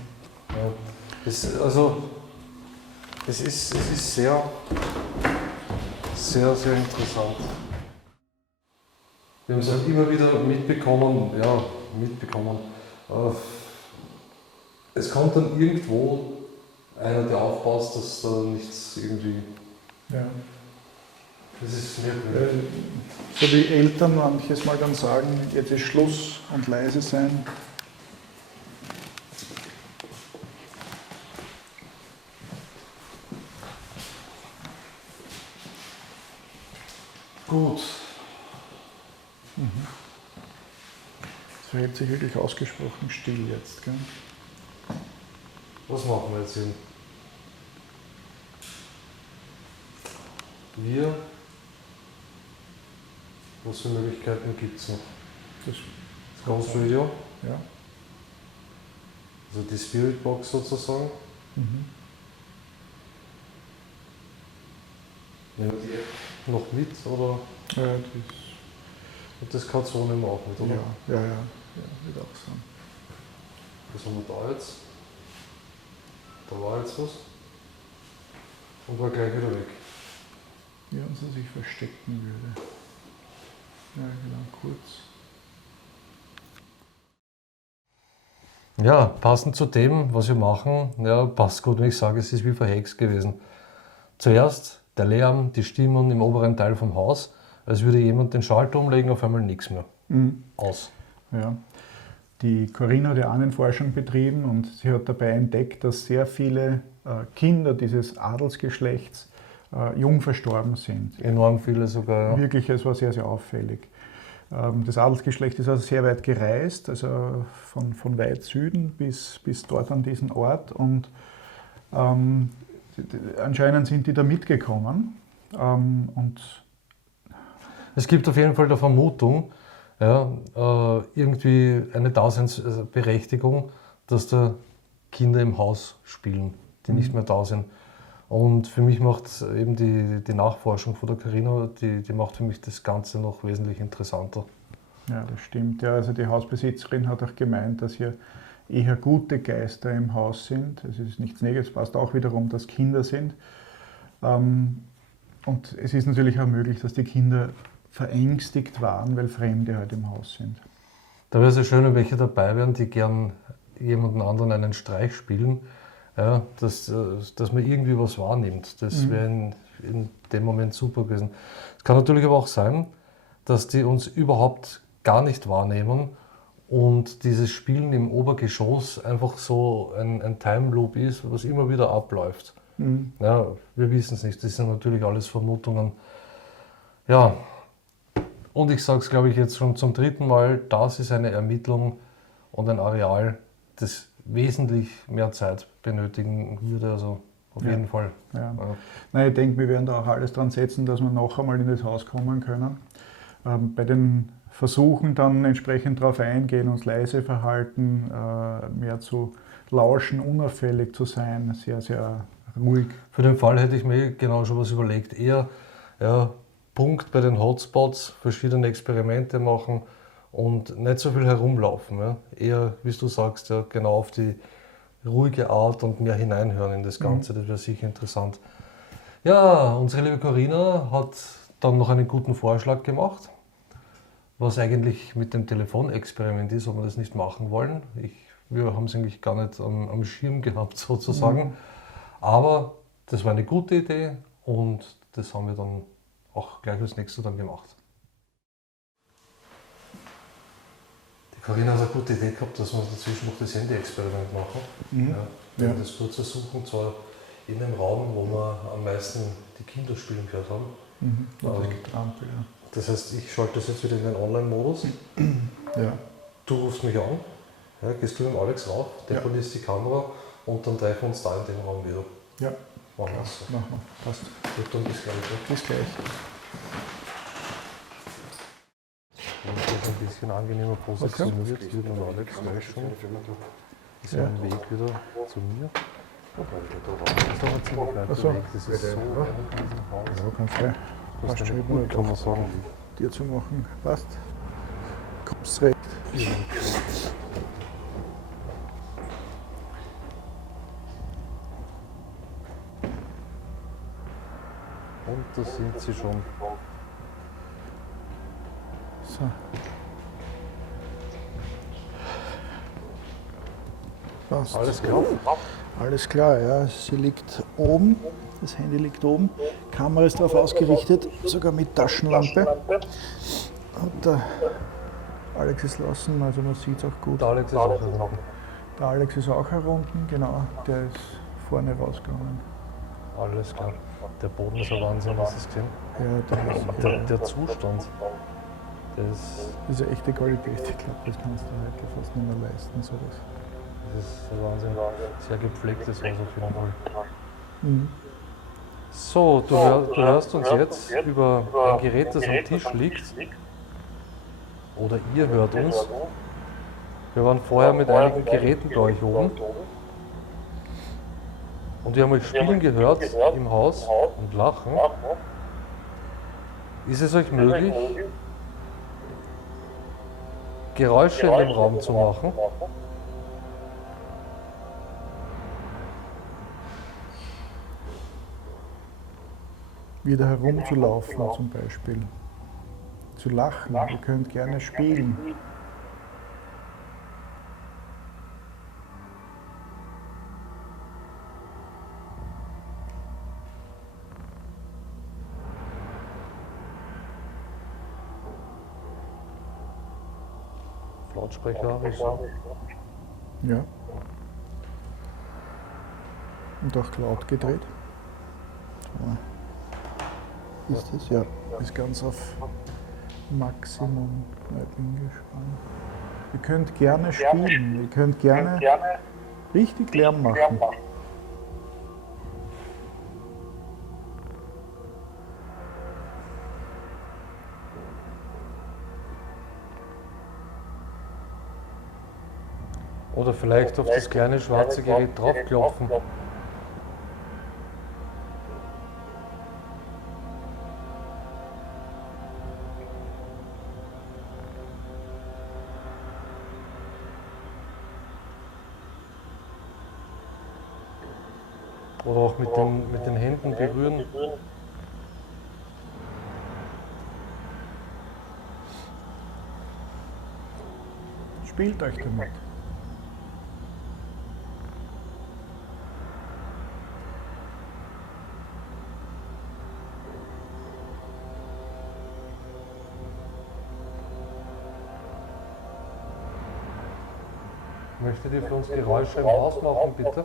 Es ist sehr, sehr, sehr interessant. Wir haben es halt immer wieder mitbekommen, es kommt dann irgendwo einer, der aufpasst, dass da nichts irgendwie. Ja. Das ist merkwürdig. So wie Eltern manches Mal dann sagen, jetzt ist Schluss und leise sein. Gut. Es verhält sich wirklich ausgesprochen still jetzt. Gell? Was machen wir jetzt hin? Was für Möglichkeiten gibt es noch? Das Ghost Radio, Ja. also die Spirit Box sozusagen. Mhm. Nehmen wir die App noch mit oder? Ja, Und das kann so nehmen wir auch mit, oder? ja, würde auch sagen. Was haben wir da jetzt? Da war jetzt was. Und war gleich wieder weg. Wie uns er sich verstecken würde. Ja, genau, kurz. Ja, passend zu dem, was wir machen, ja, passt gut, wenn ich sage, es ist wie verhext gewesen. Zuerst der Lärm, die Stimmen im oberen Teil vom Haus, als würde jemand den Schalter umlegen, auf einmal nichts mehr. Aus. Ja. Die Corinna hat ja Ahnenforschung betrieben und sie hat dabei entdeckt, dass sehr viele Kinder dieses Adelsgeschlechts jung verstorben sind. Enorm viele sogar, ja. Wirklich, es war sehr, sehr auffällig. Das Adelsgeschlecht ist also sehr weit gereist, also von weit Süden bis dort an diesen Ort. Und anscheinend sind die da mitgekommen. Und Es gibt auf jeden Fall der Vermutung, ja, irgendwie eine Daseinsberechtigung, dass da Kinder im Haus spielen, die nicht mehr da sind. Und für mich macht eben die Nachforschung von der Corinna, die macht für mich das Ganze noch wesentlich interessanter. ja, das stimmt. Ja, also die Hausbesitzerin hat auch gemeint, dass hier eher gute Geister im Haus sind. Es ist nichts Negatives, passt auch wiederum, dass Kinder sind. Und es ist natürlich auch möglich, dass die Kinder verängstigt waren, weil Fremde halt im Haus sind. Da wäre es ja schön, wenn welche dabei wären, die gern jemanden anderen einen Streich spielen, ja, dass man irgendwie was wahrnimmt. Das wäre in dem Moment super gewesen. Es kann natürlich aber auch sein, dass die uns überhaupt gar nicht wahrnehmen und dieses Spielen im Obergeschoss einfach so ein Time Loop ist, was immer wieder abläuft. Ja, wir wissen es nicht, das sind natürlich alles Vermutungen. Ja, und ich sage es, glaube ich, jetzt schon zum dritten Mal, das ist eine Ermittlung und ein Areal, das wesentlich mehr Zeit benötigen würde, also auf jeden Fall. Ja. Ja. Nein, ich denke, wir werden da auch alles dran setzen, dass wir noch einmal in das Haus kommen können. Bei den Versuchen dann entsprechend darauf eingehen, uns leise verhalten, mehr zu lauschen, unauffällig zu sein, sehr, sehr ruhig. Für den Fall hätte ich mir genau schon was überlegt, eher Punkt bei den Hotspots, verschiedene Experimente machen und nicht so viel herumlaufen. Ja. Eher, wie du sagst, ja, genau auf die ruhige Art und mehr hineinhören in das Ganze, das wäre sicher interessant. Ja, unsere liebe Corinna hat dann noch einen guten Vorschlag gemacht, was eigentlich mit dem Telefonexperiment ist, ob wir das nicht machen wollen. Wir haben es eigentlich gar nicht am Schirm gehabt sozusagen, aber das war eine gute Idee und das haben wir dann auch gleich als nächstes dann gemacht. Die Corinna hat eine gute Idee gehabt, dass wir dazwischen noch das Handy-Experiment machen. Ja, wir werden das kurz versuchen, zwar in dem Raum, wo wir am meisten die Kinder spielen gehört haben. Getrampel, ja. Das heißt, ich schalte das jetzt wieder in den Online-Modus. Ja. Du rufst mich an, ja, gehst du mit dem Alex rauf, deponierst die Kamera und dann treffen wir uns da in dem Raum wieder. Ja, Machen wir es so. machen wir. Passt. Gut, dann bis gleich. Ja. Bis gleich. Wenn das ein bisschen angenehmer positioniert wird, wird dann Alex gleich schon. Ist ja ein Weg wieder zu mir. Das ist doch ein ziemlich weiter so. Weg, das ist so in diesem Haus. Ja, kannst du Das fast ist schon gut, mit kann man sagen. dir zu machen. Passt. Kommst recht. Und da sind sie schon. So. Passt. Alles klar. Alles klar, ja. Sie liegt oben, das Handy liegt oben, Kamera ist darauf ausgerichtet, sogar mit Taschenlampe. Und der Alex ist draußen, also man sieht es auch gut. Der Alex ist auch herunten. Der Alex ist auch herunten, genau, der ist vorne rausgegangen. Alles klar. Der Boden ist ein Wahnsinn, hast du das gesehen? Ja, der ist, Der Zustand, das ist eine echte Qualität, ich glaube, das kannst du heute fast nicht mehr leisten. So das ist ein Wahnsinn. Sehr gepflegtes Haus auf jeden Fall. Mhm. So, du hörst uns jetzt über ein Gerät, das am Tisch liegt. Oder ihr hört uns. Wir waren vorher mit einigen Geräten bei euch oben. Und wir haben euch spielen gehört im Haus und lachen. Ist es euch möglich, Geräusche in dem Raum zu machen? Wieder herumzulaufen zum Beispiel, zu lachen, ihr könnt gerne spielen. Lautsprecher habe ich so. Ja. Und auch laut gedreht. So. Ist das? Ja. Ist ganz auf Maximum. Ich bin gespannt. Ihr könnt gerne spielen, ihr könnt gerne richtig Lärm machen. Oder vielleicht auf das kleine schwarze Gerät draufklopfen. Oder auch mit den Händen berühren. Spielt euch damit. Möchtet ihr für uns Geräusche im Haus machen, bitte?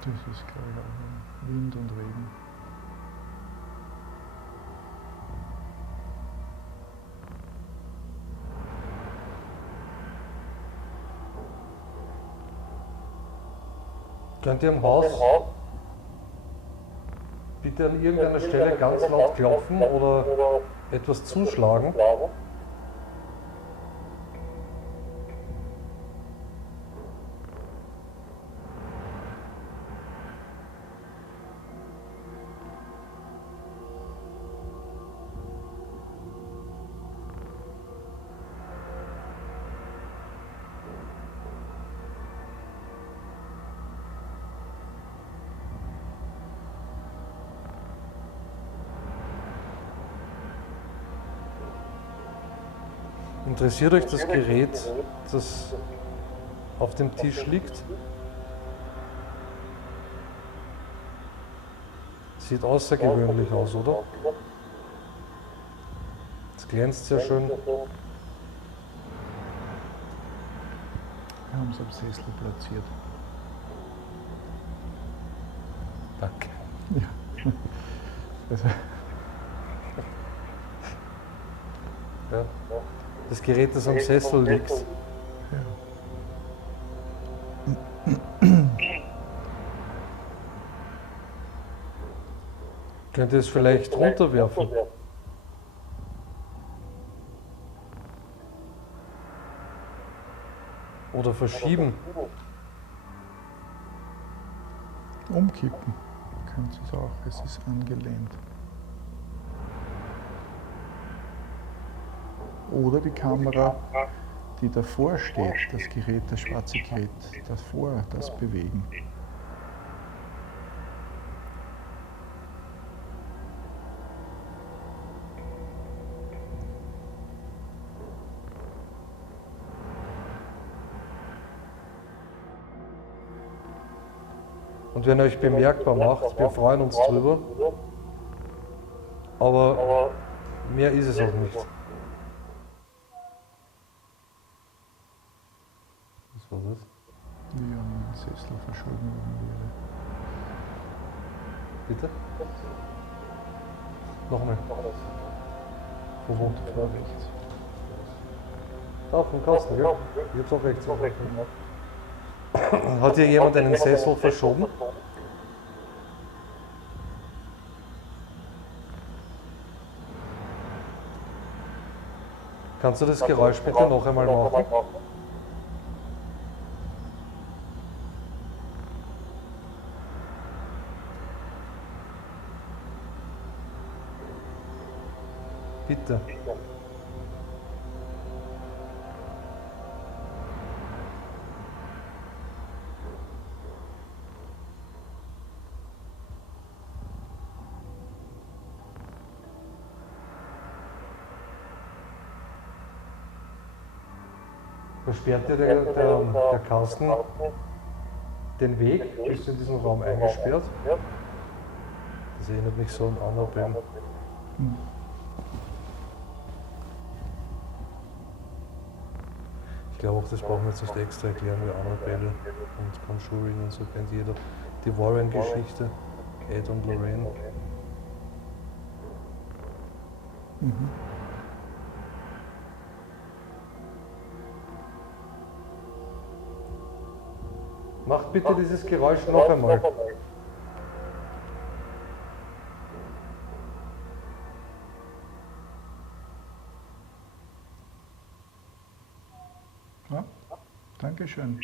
Das ist, glaube ich, auch Wind und Regen. Könnt ihr im Haus bitte an irgendeiner Stelle ganz laut klopfen oder etwas zuschlagen? Interessiert euch das Gerät, das auf dem Tisch liegt? Sieht außergewöhnlich aus, oder? Es glänzt sehr schön. Wir haben es am Sessel platziert. Danke. Ja. Also, Ja. Das Gerät, das am Sessel liegt. ja. Könnt ihr es vielleicht runterwerfen? Oder verschieben? Umkippen könnt ihr es auch, es ist angelehnt. Oder die Kamera die davor steht, das Gerät, das schwarze Gerät davor, das bewegen. Und wenn ihr euch bemerkbar macht, wir freuen uns drüber, aber mehr ist es auch nicht. Was war das? Wie ein Sessel verschoben worden wäre. Bitte? Nochmal. Von wo? Von rechts. Da, vom Kasten, gell? Ich hab's auch rechts. Hat hier jemand einen Sessel verschoben? Kannst du das Geräusch bitte noch einmal machen? Bitte. Versperrt dir der Kasten den Weg? Bist du in diesem Raum eingesperrt? Das erinnert mich so an Annabelle. Ich glaube auch, das brauchen wir jetzt nicht extra erklären, wie Annabelle und Conjuring und so kennt jeder. Die Warren-Geschichte, Ed und Lorraine. Mhm. Macht bitte dieses Geräusch noch einmal. Ja, Dankeschön.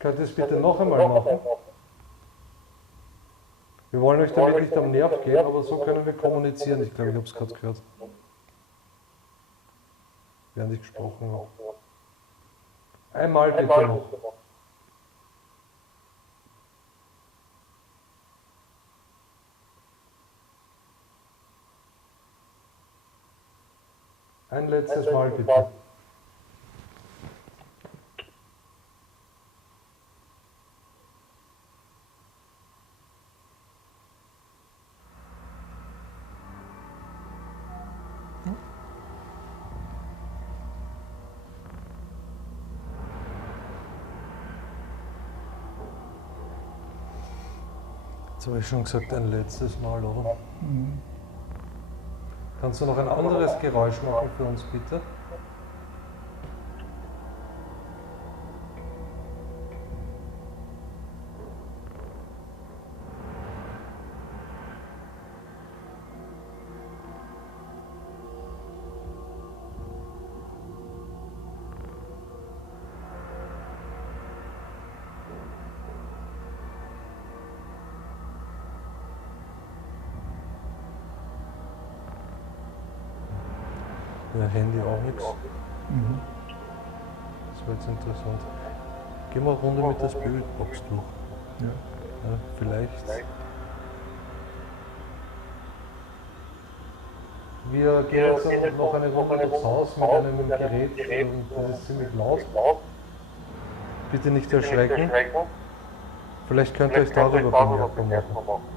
Könnt ihr es bitte noch einmal machen? Wir wollen euch damit nicht am Nerv gehen, aber so können wir kommunizieren. Ich glaube, ich habe es gerade gehört. Während ich gesprochen habe. Einmal bitte noch. Ein letztes Mal bitte. Jetzt habe ich schon gesagt, ein letztes Mal, oder? Mhm. Kannst du noch ein anderes Geräusch machen für uns, bitte? Ja, Handy auch nichts. Mhm. Das war jetzt interessant. Gehen wir eine Runde mit der Spiritbox durch. Ja. Ja, vielleicht. Wir gehen jetzt noch eine Runde durchs Haus mit einem Gerät, das ist ziemlich laut. Bitte nicht erschrecken. Vielleicht könnt ihr euch darüber bemerkbar machen.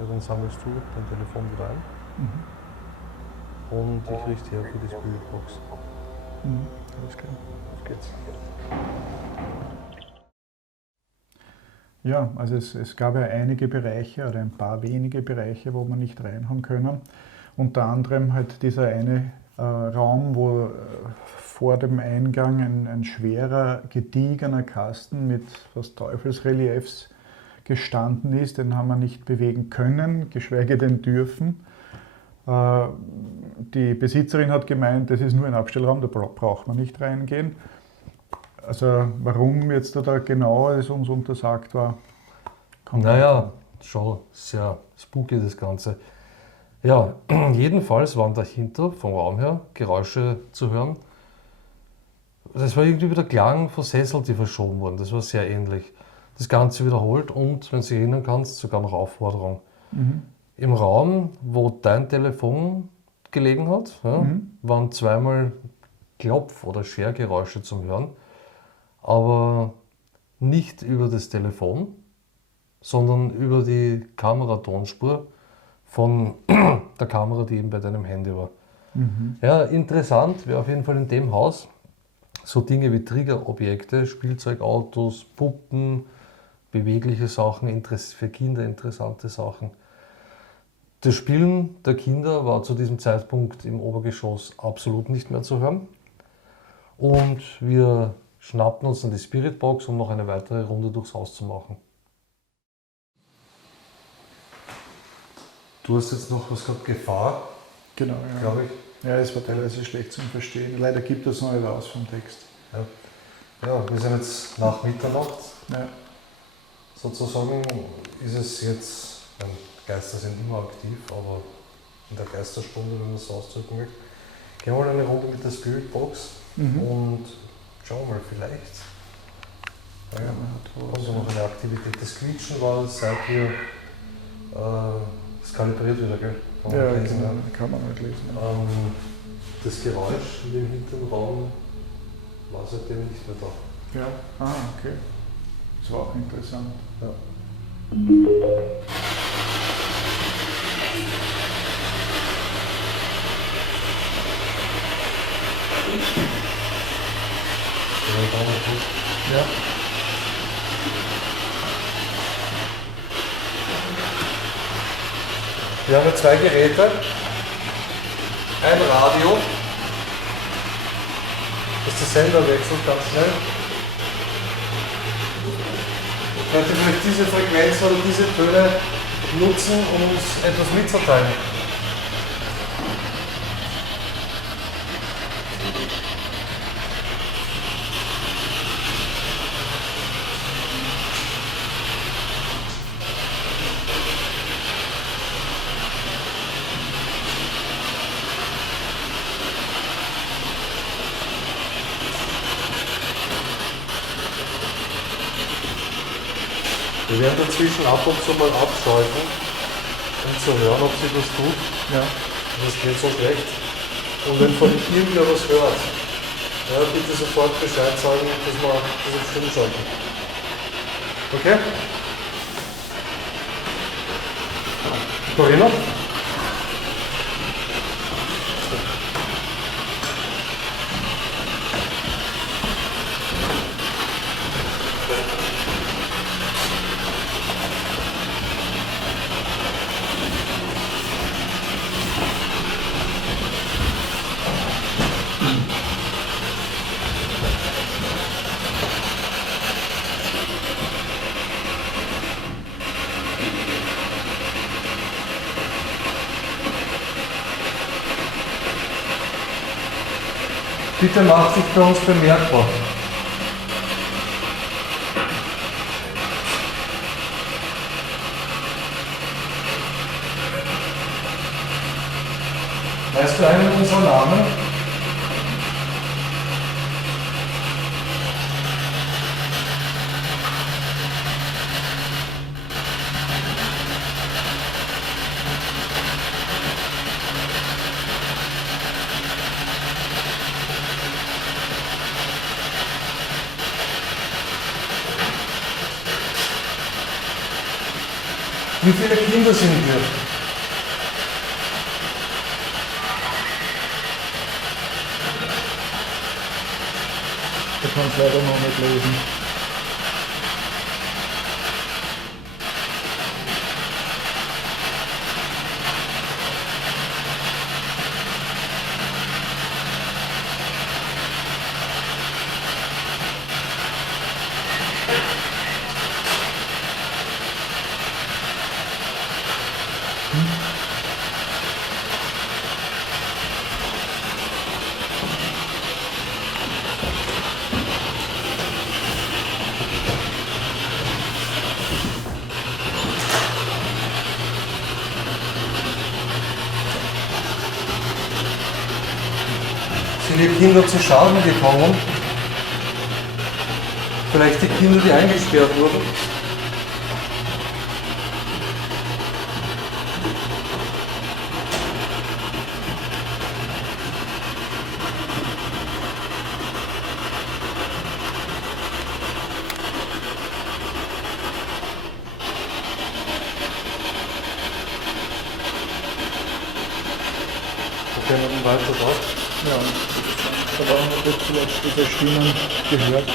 Ja, dann sammelst du dein Telefon wieder ein. Mhm. Und ich richte her für die Spiritbox. Mhm. Alles klar. Auf geht's. Ja, also es gab ja einige Bereiche oder ein paar wenige Bereiche, wo man nicht rein haben können. Unter anderem halt dieser eine Raum, wo vor dem Eingang ein schwerer, gediegener Kasten mit fast Teufelsreliefs gestanden ist. Den haben wir nicht bewegen können, geschweige denn dürfen. Die Besitzerin hat gemeint, das ist nur ein Abstellraum, da braucht man nicht reingehen. Also warum jetzt da genau es uns untersagt war, Naja, schon sehr spooky das Ganze. Ja, jedenfalls waren dahinter, vom Raum her, Geräusche zu hören. Das war irgendwie wieder Klang von Sessel, die verschoben wurden. Das war sehr ähnlich. Das Ganze wiederholt und, wenn du dich erinnern kannst, sogar noch Aufforderung. Im Raum, wo dein Telefon gelegen hat, ja, waren zweimal Klopf- oder Schergeräusche zum Hören, aber nicht über das Telefon, sondern über die Kameratonspur von der Kamera, die eben bei deinem Handy war. Ja, interessant wäre auf jeden Fall in dem Haus so Dinge wie Triggerobjekte, Spielzeugautos, Puppen, bewegliche Sachen, für Kinder interessante Sachen. Das Spielen der Kinder war zu diesem Zeitpunkt im Obergeschoss absolut nicht mehr zu hören. Und wir schnappten uns dann die Spiritbox, um noch eine weitere Runde durchs Haus zu machen. Du hast jetzt noch was gehabt, Gefahr, Genau, ja. glaube ich. Ja, es war teilweise schlecht zum Verstehen. Leider gibt das noch nicht aus vom Text. Ja, wir sind jetzt nach Mitternacht. Ja. Sozusagen ist es jetzt, Geister sind immer aktiv, aber in der Geisterstunde, wenn man es so ausdrücken möchte, gehen wir mal eine Runde mit der Spiritbox und schauen wir mal, vielleicht kommt da noch eine Aktivität. Das Quietschen war, seit wir das kalibriert wieder, gell? Kann man Ja, lesen, genau, kann man nicht lesen. Ja. Das Geräusch in dem hinteren Raum war seitdem nicht mehr da. Ja, okay. Das war auch interessant. Ja. Ja. Wir haben jetzt zwei Geräte, ein Radio, das der Sender wechselt ganz schnell. Könnte vielleicht diese Frequenz oder diese Töne nutzen, um uns etwas mitzuteilen. Wir werden dazwischen ab und zu mal abschalten, um zu hören, ob sich was tut. Ja. Das geht so schlecht. Und wenn von irgendwer was hört, ja, bitte sofort Bescheid sagen, dass wir das auf Stumm schalten. Okay? Corinna? Bitte macht sich bei uns bemerkbar. Weißt du einen unserer Namen? Wie viele Kinder sind wir? Ich kann es leider noch nicht lesen. 4 Kinder zu Schaden gekommen. Vielleicht die Kinder, die eingesperrt wurden. Okay, dann weiter da. Ja, da haben wir jetzt zuletzt diese Stimmen gehört.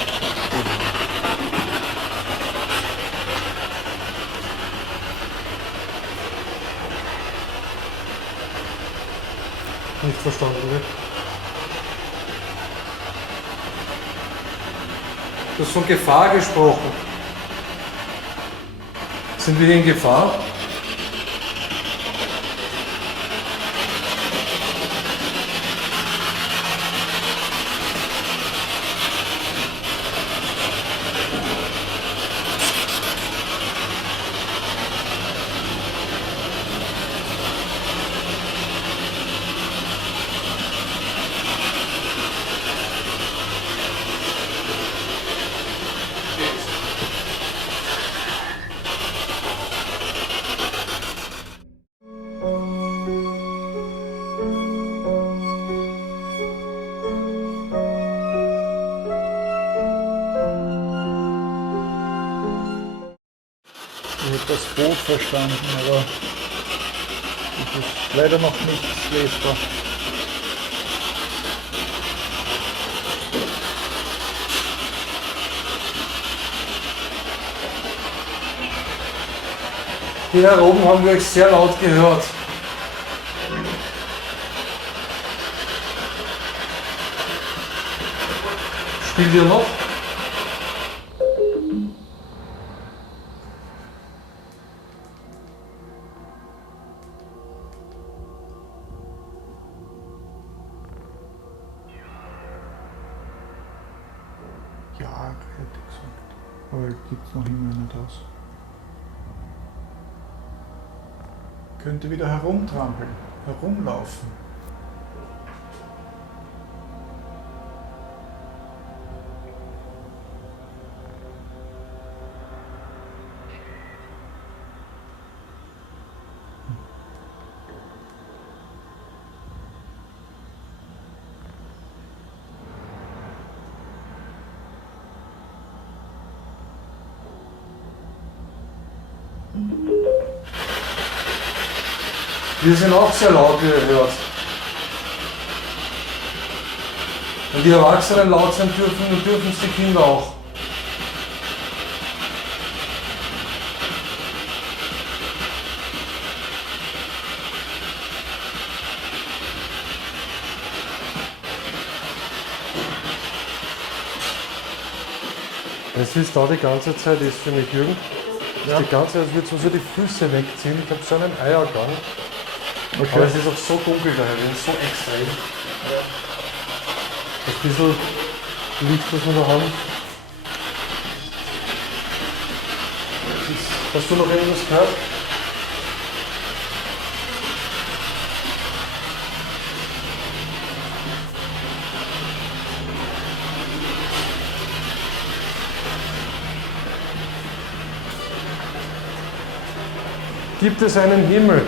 Nicht verstanden, ne? Du hast von Gefahr gesprochen. Sind wir hier in Gefahr? Ich habe das Boot verstanden, aber es ist leider noch nicht lesbar. Hier oben haben wir euch sehr laut gehört. Spielt ihr noch? Ja, hätte ich gesagt. Aber gibt es noch immer nicht aus. Könnte wieder herumtrampeln, herumlaufen. Wir sind auch sehr laut, wie ihr hört. Wenn die Erwachsenen laut sein dürfen, dann dürfen es die Kinder auch. Es ist da die ganze Zeit, ist für mich Jürgen. Ja. Die ganze Zeit, es wird so die Füße wegziehen. Ich habe so einen Eiergang. Okay. Aber es ist auch so dunkel da drin, so extrem. Ja. Das bisschen Licht, was wir da haben. Hast du noch irgendwas gehört? Gibt es einen Himmel?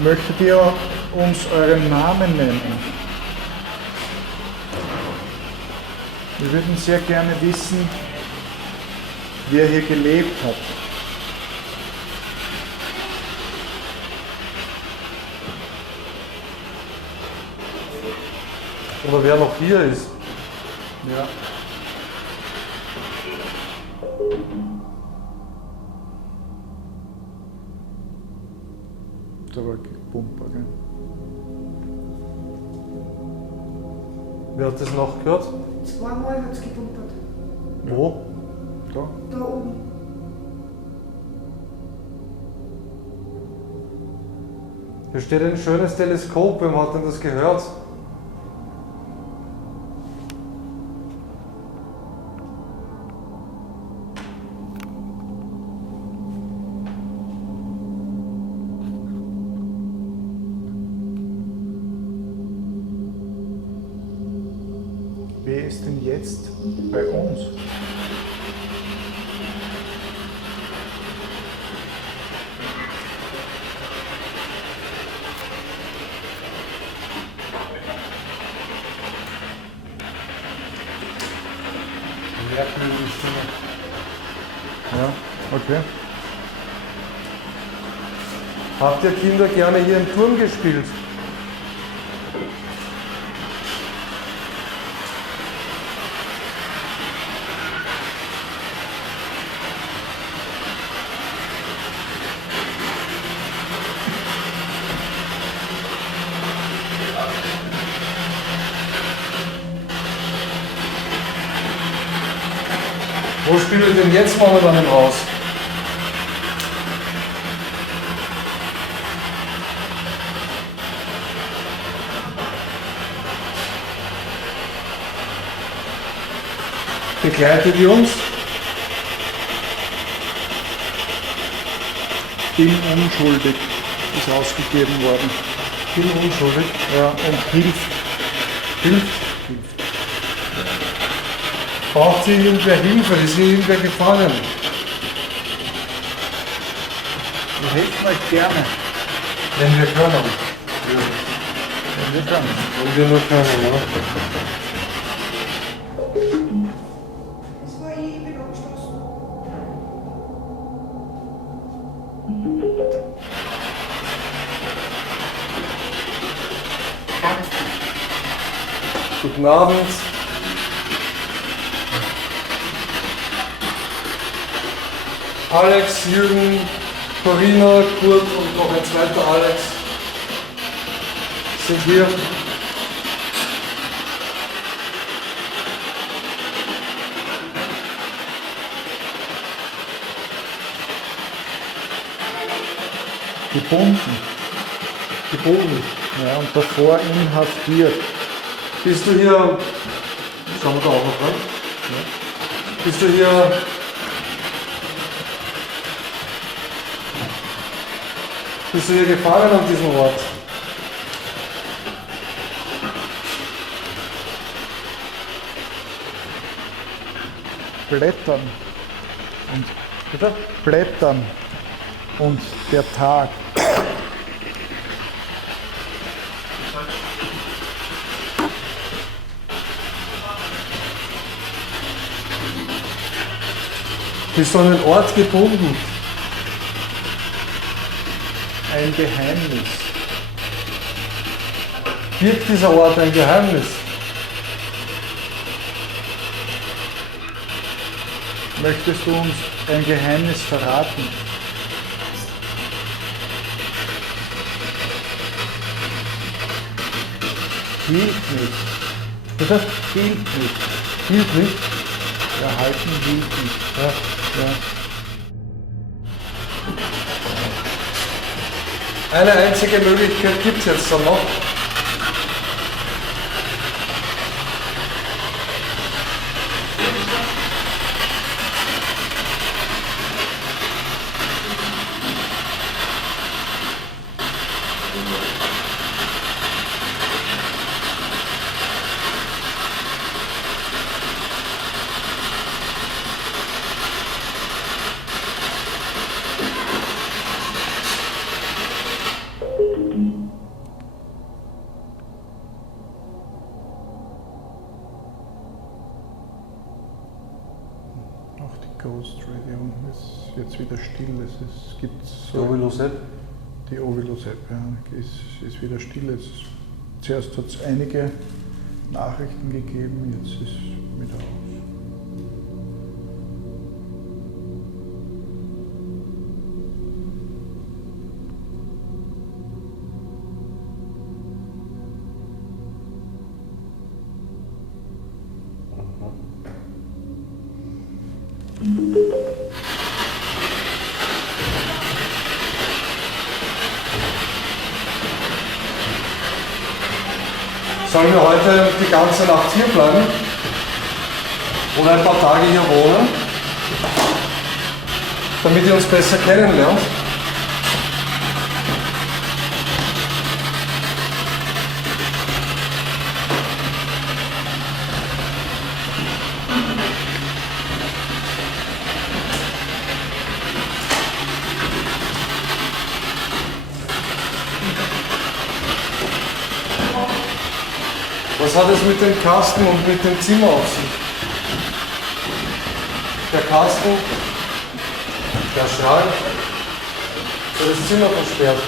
Möchtet ihr uns euren Namen nennen? Wir würden sehr gerne wissen, wer hier gelebt hat. Oder wer noch hier ist. Ja. Da war Pumper, gell? Wer hat das noch gehört? Zweimal hat es gepumpert. Wo? Da? Da oben. Hier steht ein schönes Teleskop, wem hat denn das gehört? Wer ist denn jetzt bei uns? Ja, okay. Habt ihr Kinder gerne hier im Turm gespielt? Wo spielt ihr denn jetzt momentan im Haus? Begleitet ihr uns? Bin unschuldig ist ausgegeben worden. Bin unschuldig. Ja, und hilft. Hilft. Braucht sie irgendwer Hilfe? Ist hier irgendwer gefangen? Wir helfen euch gerne, Wenn wir können. wenn wir können. Wenn wir nur können, ja. Das war ich bin angeschlossen. Guten Abend. Alex, Jürgen, Corinna, Kurt und noch ein zweiter Alex sind hier. Gebunden. Gebunden. Ja, und davor inhaftiert. Bist du hier, schauen wir da auch noch rein, bist du hier gefangen an diesem Ort? Blättern Bitte? Blättern und der Tag. Bist du an den Ort gebunden? Ein Geheimnis. Birgt dieser Ort ein Geheimnis? Möchtest du uns ein Geheimnis verraten? Hielt nicht. Bitte? Hielt nicht. Hielt nicht? Erhalten hielt nicht. Ja. Ja. Eine einzige Möglichkeit gibt es jetzt dann noch. Auch die Ghost Radio ist jetzt wieder still. Es gibt so Ovilosep. die Ovilosep, ja, ist wieder still. Zuerst hat es einige Nachrichten gegeben, jetzt ist wieder aus. Sollen wir heute die ganze Nacht hier bleiben? Oder ein paar Tage hier wohnen? Damit ihr uns besser kennenlernt? Was hat es mit dem Kasten und mit dem Zimmer auf sich? Der Kasten, der Schrank, der das Zimmer versperrt.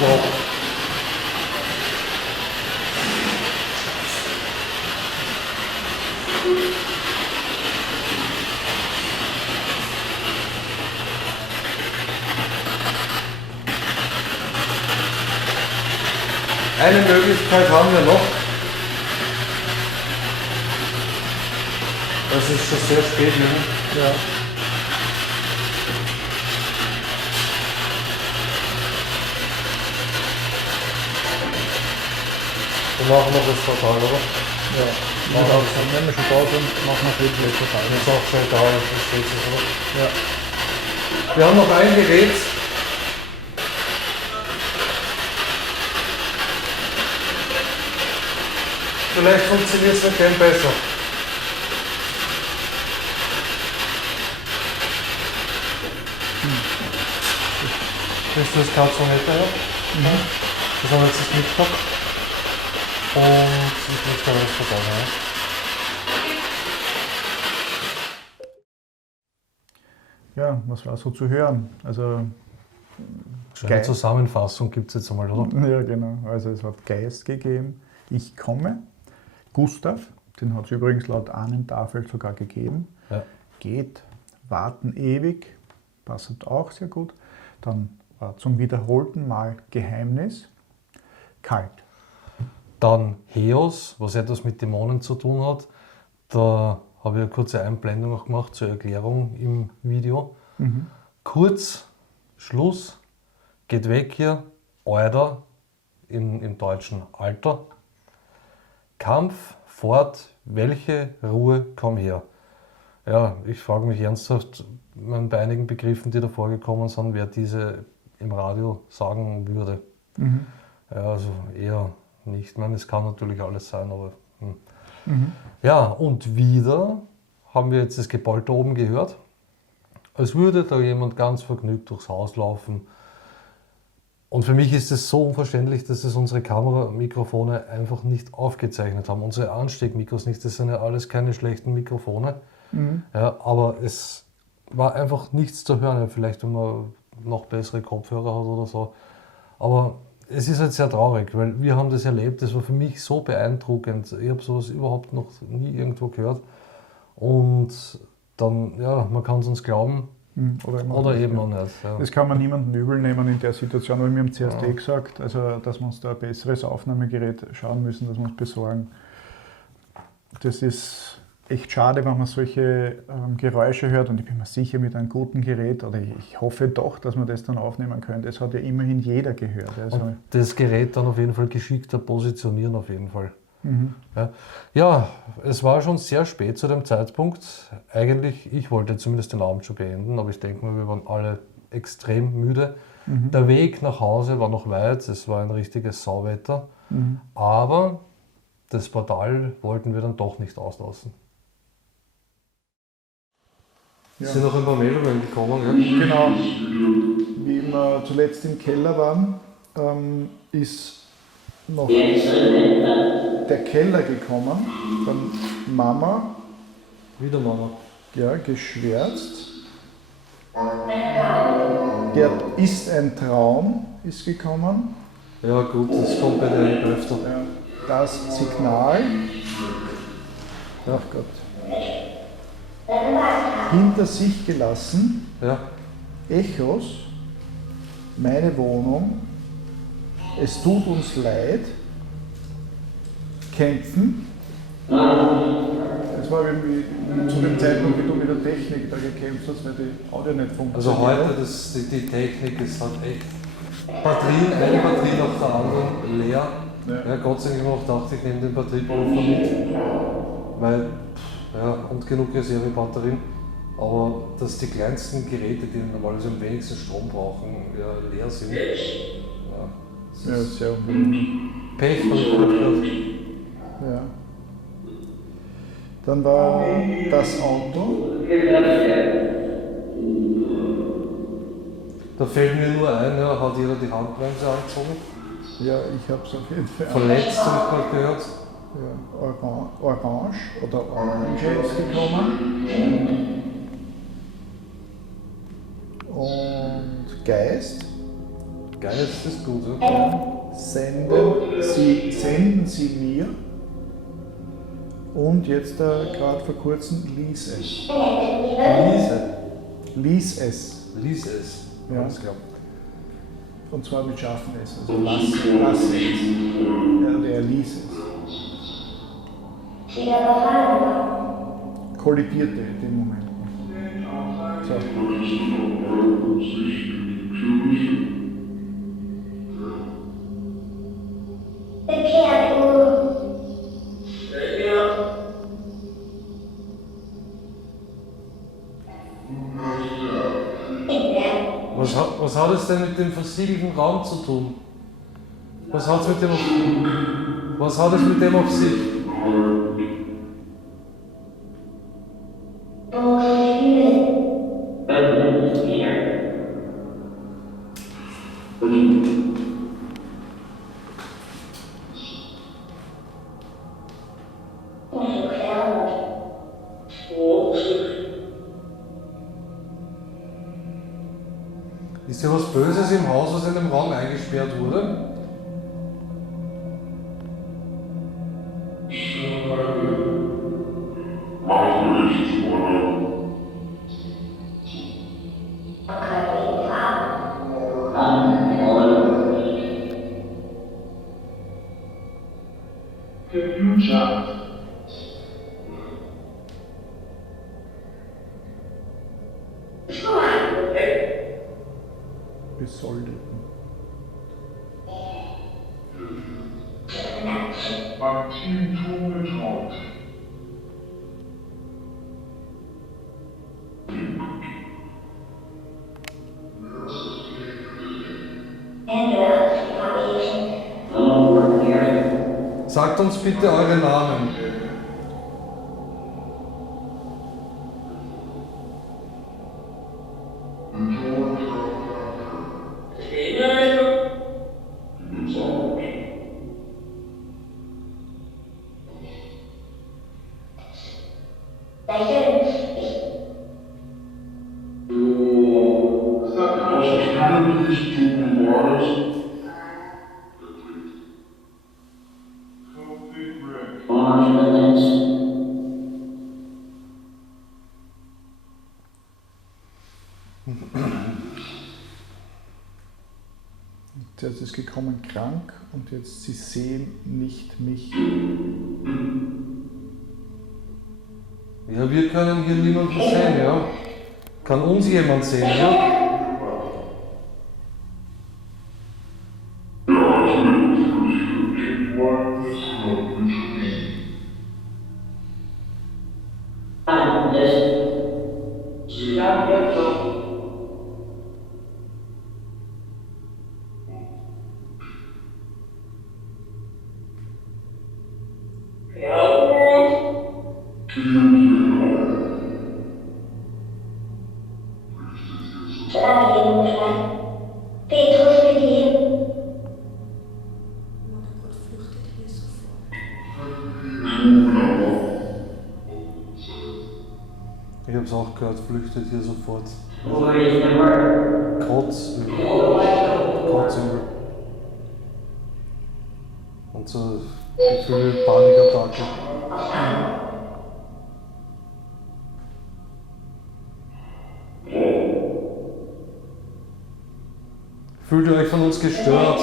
Wow. Eine Möglichkeit haben wir noch. Das ist schon sehr spät, ja. Wir machen noch das Portal, oder? Ja, wenn wir schon da sind, machen wir viel Total. Das ist auch schon da, das steht es, oder? Ja. Wir haben noch ein Gerät. Vielleicht funktioniert es mit dem besser. Kriegst du das Kalzometer her? Das haben wir jetzt nicht mitgehabt. Und ich muss da was vorbei. Ja, was war so zu hören? Also, Eine Zusammenfassung gibt es jetzt einmal, oder? ja, genau. Also es hat Geist gegeben, ich komme. Gustav, den hat es übrigens laut Ahnentafel sogar gegeben. Ja. Geht, warten ewig, passt auch sehr gut. Dann war zum wiederholten Mal Geheimnis, kalt. Dann Heos, was etwas mit Dämonen zu tun hat. Da habe ich eine kurze Einblendung auch gemacht zur Erklärung im Video. Kurz, Schluss, geht weg hier, Alter, im deutschen Alter. Kampf, fort, welche Ruhe, komm her. Ja, ich frage mich ernsthaft, bei einigen Begriffen, die da vorgekommen sind, wer diese im Radio sagen würde. Ja, also eher nicht. Ich meine, es kann natürlich alles sein, aber... Ja, und wieder haben wir jetzt das Gepolter oben gehört. Als würde da jemand ganz vergnügt durchs Haus laufen. Und für mich ist es so unverständlich, dass es unsere Kameramikrofone einfach nicht aufgezeichnet haben. Unsere Ansteckmikros nicht, das sind ja alles keine schlechten Mikrofone. Ja, aber es war einfach nichts zu hören. Ja, vielleicht, wenn man noch bessere Kopfhörer hat oder so. Aber es ist halt sehr traurig, weil wir haben das erlebt. Das war für mich so beeindruckend. Ich habe sowas überhaupt noch nie irgendwo gehört. Und dann, ja, man kann es uns glauben. Oder eben auch nicht. Ja. Das kann man niemandem übel nehmen in der Situation, weil wir haben zuerst gesagt, also, dass wir uns da ein besseres Aufnahmegerät schauen müssen, dass wir uns besorgen. Das ist echt schade, wenn man solche Geräusche hört, und ich bin mir sicher, mit einem guten Gerät, oder ich hoffe doch, dass man das dann aufnehmen könnte. Das hat ja immerhin jeder gehört. Also und das Gerät dann auf jeden Fall geschickter positionieren, auf jeden Fall. Ja, es war schon sehr spät zu dem Zeitpunkt. Eigentlich, ich wollte zumindest den Abend schon beenden, aber ich denke mal, wir waren alle extrem müde. Der Weg nach Hause war noch weit, es war ein richtiges Sauwetter, aber das Portal wollten wir dann doch nicht auslassen. Ja. Es sind noch ein paar Meldungen gekommen, ja? Genau, wie wir zuletzt im Keller waren, ist noch der Keller gekommen, von Mama, Wieder Mama. ja, geschwärzt. Der ist ein Traum, ist gekommen. Ja gut, das kommt bei dir öfter. Ja, das Signal. Ja. Ach Gott. hinter sich gelassen. Ja. Echos, meine Wohnung, es tut uns leid, kämpfen. Das war irgendwie zu dem Zeitpunkt, wie du mit der Technik da gekämpft hast, weil die Audio nicht funktioniert. Also heute, die Technik ist halt echt Batterien, eine Batterie nach der anderen leer. Ja, Gott sei Dank noch dachte ich, nehme den Batteriepuffer mit, weil, ja, und genug Reservebatterien. Aber dass die kleinsten Geräte, die normalerweise am wenigsten Strom brauchen, ja, leer sind. Ja, sehr unbedingt. Pech, habe ich gehört. Ja. Dann war das Auto. Da fällt mir nur ein, ja, hat jeder die Handbremse angezogen. Ja, ich habe es auf jeden Fall. Verletzt, habe ich gerade gehört. Ja, Orange oder Orange ist gekommen. Und Geist. Geist ist gut, ja. Senden Sie mir. Und jetzt gerade vor kurzem lies es. Lies es. Lies es. Ja. Alles klar. Und zwar mit scharfem S. Also lass es. Ja, der lies es. Kollidierte in dem Moment. So. Was hat es denn mit dem versiegelten Raum zu tun? Was hat es mit dem auf sich? Ist hier was Böses im Haus, was in dem Raum eingesperrt wurde? Besoldeten. Beim Team Tugendhaut. Sagt uns bitte eure Namen. Zuerst ist gekommen krank und jetzt sie sehen nicht mich. Ja, wir können hier niemanden sehen, ja? Kann uns jemand sehen, ja? Ich hab's auch gehört, flüchtet hier sofort. Kotzübel. Kotzübel. Und so Gefühl, Panikattacke. Fühlt ihr euch von uns gestört?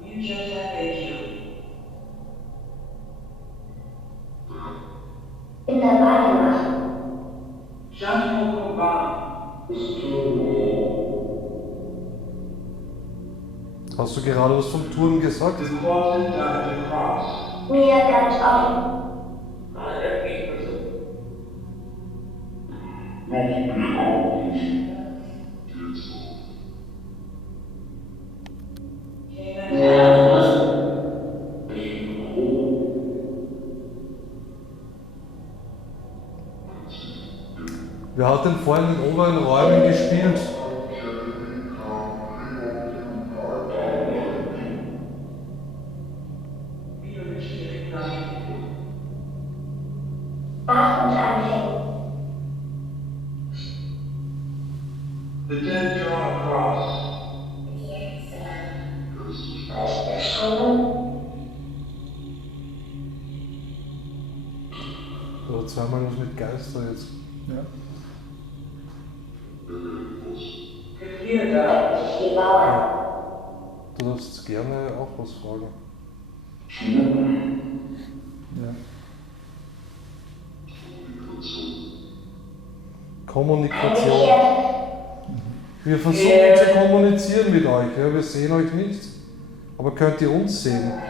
You just have a In der Weihnacht. Jean-Paul Combin. Hast du gerade was vom Turm gesagt? The closet died the cross. Mir ganz offen. Wer hat denn vorhin in den oberen Räumen gespielt? Bach und Anfängen. The dead draw a cross. Oder zweimal was mit Geister jetzt. Ja. Clear that. Die Mauer. Du darfst gerne auch was fragen. Ja. Kommunikation. Eingekehrt. Wir versuchen zu kommunizieren mit euch. Ja, wir sehen euch nicht. Aber könnt ihr uns sehen? A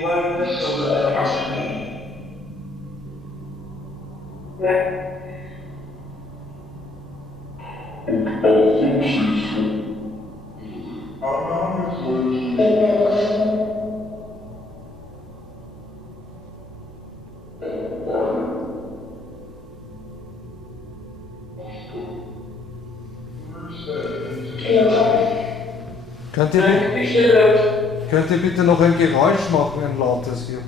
blood vessel was ever clean. Könnt ihr bitte noch ein Geräusch machen, ein lautes hier?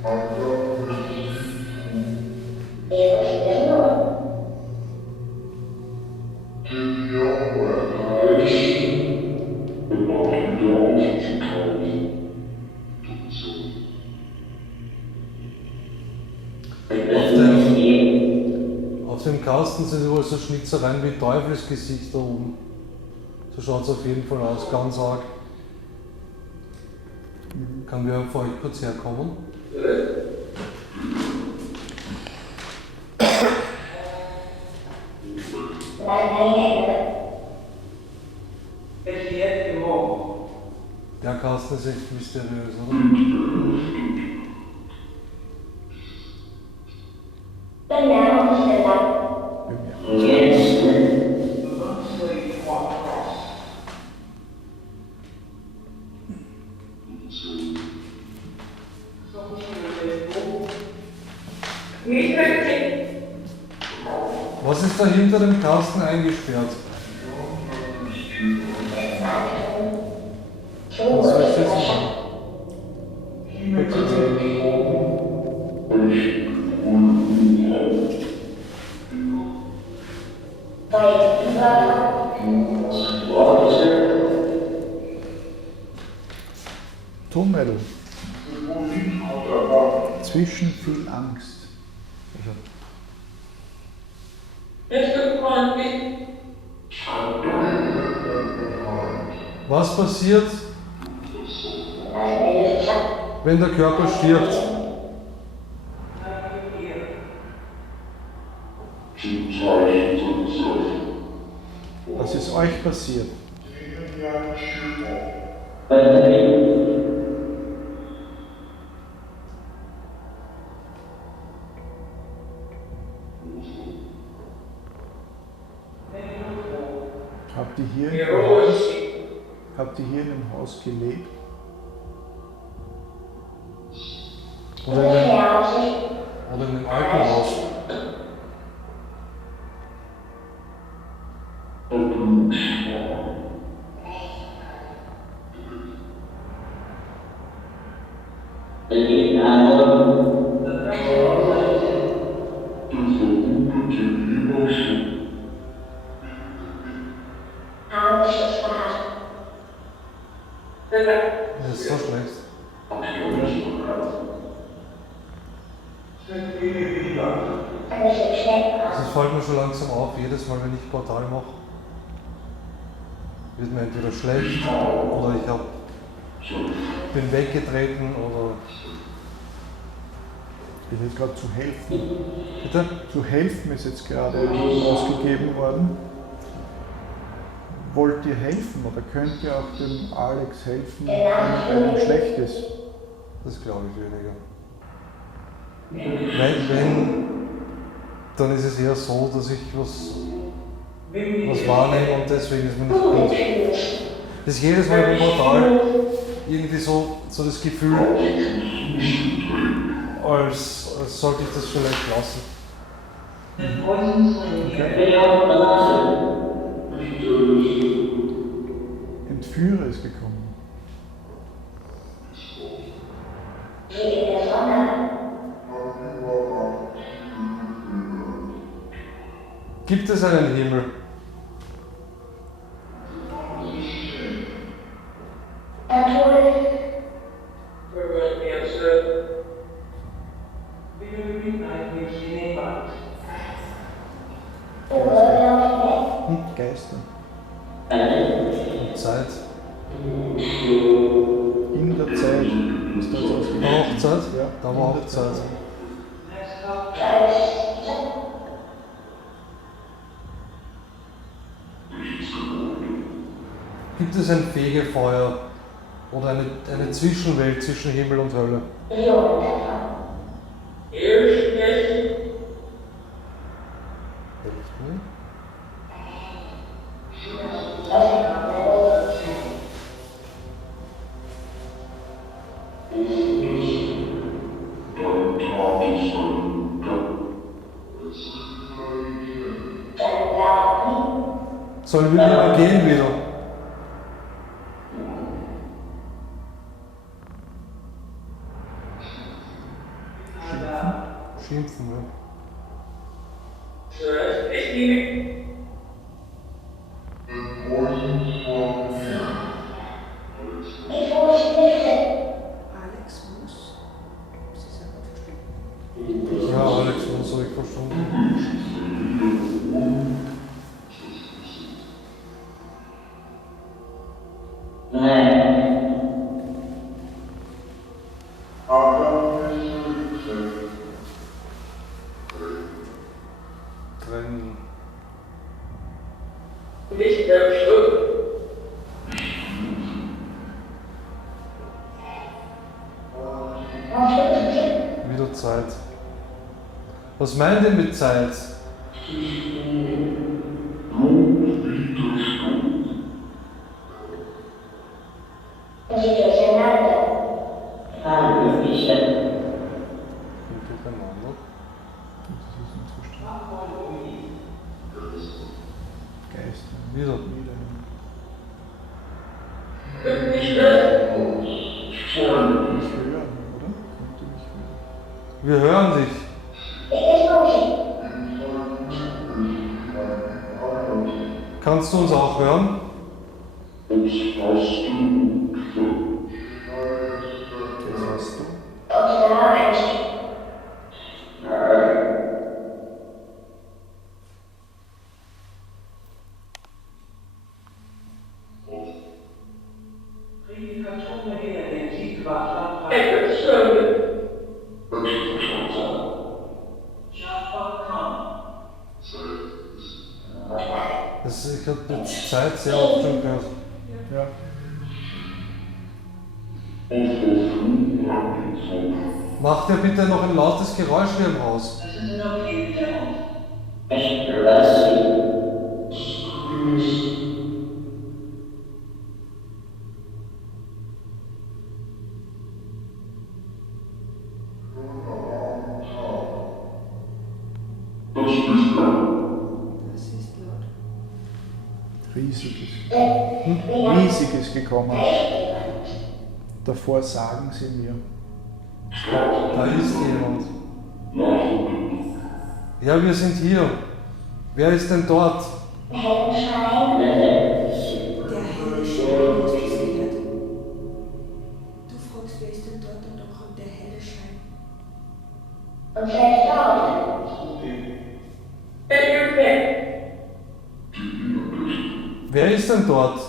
Auf dem Kasten sind wohl so Schnitzereien wie Teufelsgesichter oben. So schaut es auf jeden Fall aus, ganz arg. Kann wer vor euch kurz herkommen? It's the end of the wall. Der Kasten ist echt mysteriös, oder? Bemerkung nicht gelangt. The monks laid one cross. So Was ist da hinter dem Kasten eingesperrt? Was soll ich jetzt machen? Tunnel. Zwischen viel Angst. Was passiert, wenn der Körper stirbt? Was ist euch passiert? Habt ihr hier in dem Haus gelebt? Oder in dem alten Haus? Angst ist verhasst. Das fällt mir schon langsam auf, jedes Mal, wenn ich Portal mache, wird mir entweder schlecht oder bin weggetreten oder. Ist jetzt gerade zu helfen. Bitte? Zu helfen ist jetzt gerade ausgegeben worden. Wollt ihr helfen oder könnt ihr auch dem Alex helfen, wenn ihm schlecht ist? Das glaube ich weniger. Wenn, dann ist es eher so, dass ich was wahrnehme und deswegen ist mir nicht gut. Das ist jedes Mal beim Portal irgendwie so das Gefühl, als sollte ich das vielleicht lassen. Entführer ist gekommen. Gibt es einen Himmel? Geister. Und Zeit? In der Zeit ist das ausgegeben. Da war auch Zeit? Ja, Da war in auch der Zeit. Gibt es ein Fegefeuer oder eine Zwischenwelt zwischen Himmel und Hölle? Hilft mir. Sollen wir gehen wieder? Schimpfen, ja. Alex muss. Sie ist einfach verstanden. Ja, Alex, was habe ich verstanden? Trennen. Wieder Zeit. Was meint ihr mit Zeit? Durcheinander. Das ist ein Zustand. Geister. Wieder. Nicht hören, oder? Könnt ihr mich hören? Wir hören dich. Kannst du uns auch hören? Das hast du. Ich habe jetzt Zeit sehr oft schon gehört. Ja. Macht ihr bitte noch ein lautes Geräusch hier im Haus? Das ist laut. Riesiges gekommen. Davor sagen sie mir. Da ist jemand. Ja, wir sind hier. Wer ist denn dort? Der helle Schein ist passiert. Du fragst, wer ist denn dort und dann kommt der helle Schein. Und selbst dort, Wer ist denn dort?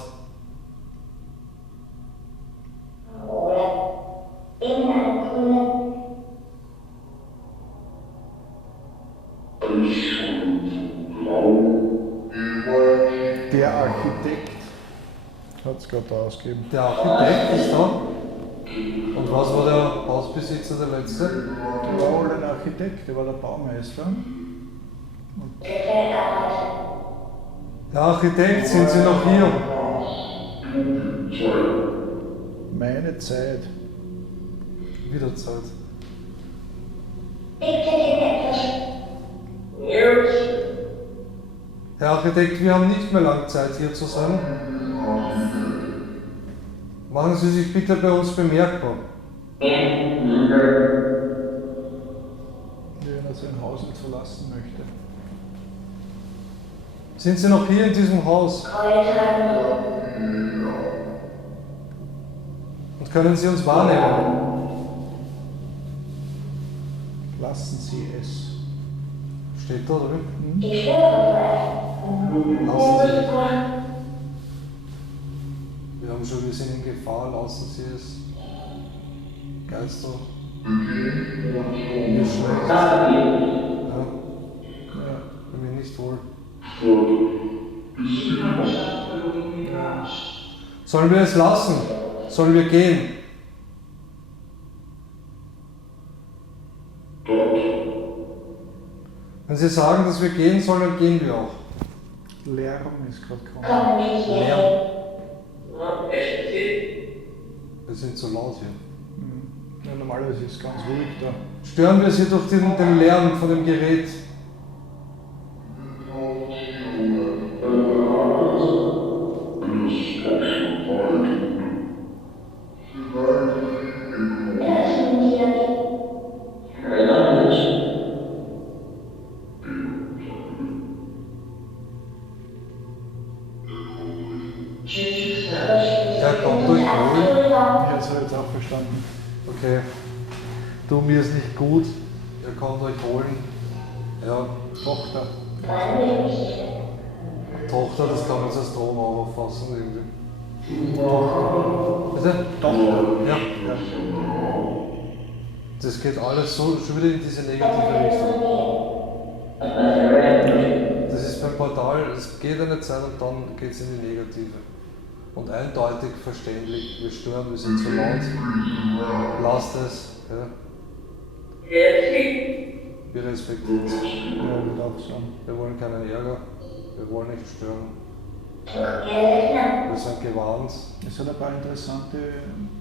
oder irgendeine grüne, Der Architekt hat es gerade ausgegeben. Der Architekt ist da. Und was war der Hausbesitzer, der letzte? Der war wohl ein Architekt, der war der Baumeister. Gefällarbeiter, Der Architekt, sind Sie noch hier? Meine Zeit. Wieder Zeit. bitte den etwas Herr Architekt, wir haben nicht mehr lange Zeit hier zu sein. Machen Sie sich bitte bei uns bemerkbar. Wenn er sein Haus nicht verlassen möchte. Sind Sie noch hier in diesem Haus? Kräuter, Und können Sie uns wahrnehmen? Lassen Sie es. Steht da, oder wie? ich schwöre Lassen Sie. Wir haben schon, wir sind in Gefahr, lassen Sie es. Geister. Mir schlecht. Ja. Bin mir nicht wohl. Sollen wir es lassen? Sollen wir gehen? Wenn Sie sagen, dass wir gehen sollen, dann gehen wir auch. Lärm ist gerade gekommen. kommen wir hier hin. Wir sind zu laut hier. Ja, normalerweise ist es ganz ruhig da. Stören wir Sie durch den Lärm von dem Gerät? Das sind wir. Ja, kommt euch wohl. Ja, das habe ich jetzt auch verstanden. Okay. Du, mir ist nicht gut. Ihr kommt euch holen. Ja, Tochter. Tochter, das kann man als Strom auch auffassen irgendwie. Bitte? Tochter. Ja. Das geht alles so schon wieder in diese negative Richtung. Das ist beim Portal, es geht eine Zeit und dann geht es in die negative. Und eindeutig verständlich, wir stören, wir sind zu laut. Lasst es. Ja. Wir respektieren es. Ja, ich würde auch sagen. Wir wollen keinen Ärger, wir wollen nicht stören. Gelb, Wir sind gewarnt. Es sind ein paar interessante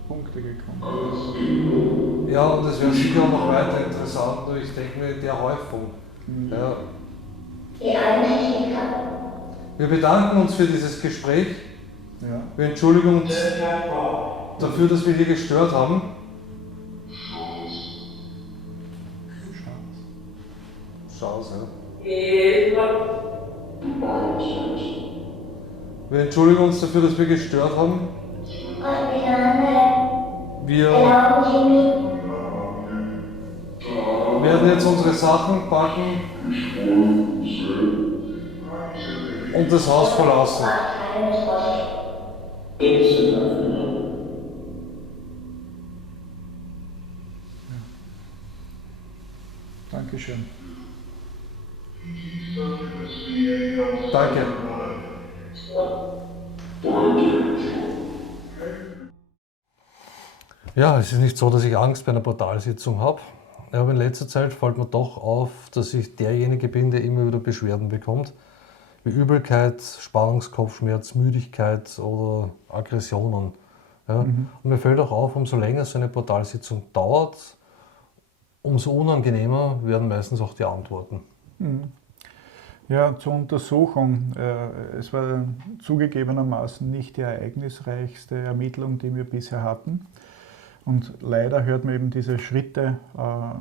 Punkte gekommen. Ja, und es wäre sicher auch noch weiter interessant, nur ich denke mir in der Häufung. Ja. die Einsicht Wir bedanken uns für dieses Gespräch. Ja. Wir entschuldigen uns dafür, dass wir hier gestört haben. Chance, ja. Wir entschuldigen uns dafür, dass wir gestört haben. und wieder andere. Wir Erlauben Sie mir, werden jetzt unsere Sachen packen und das Haus verlassen. Abteilung des Rostes. Dankeschön. Danke. Ja, es ist nicht so, dass ich Angst bei einer Portalsitzung habe. Aber in letzter Zeit fällt mir doch auf, dass ich derjenige bin, der immer wieder Beschwerden bekommt. Wie Übelkeit, Spannungskopfschmerz, Müdigkeit oder Aggressionen. Ja? Und mir fällt auch auf, umso länger so eine Portalsitzung dauert, umso unangenehmer werden meistens auch die Antworten. Ja, zur Untersuchung. Es war zugegebenermaßen nicht die ereignisreichste Ermittlung, die wir bisher hatten. Und leider hört man eben diese Schritte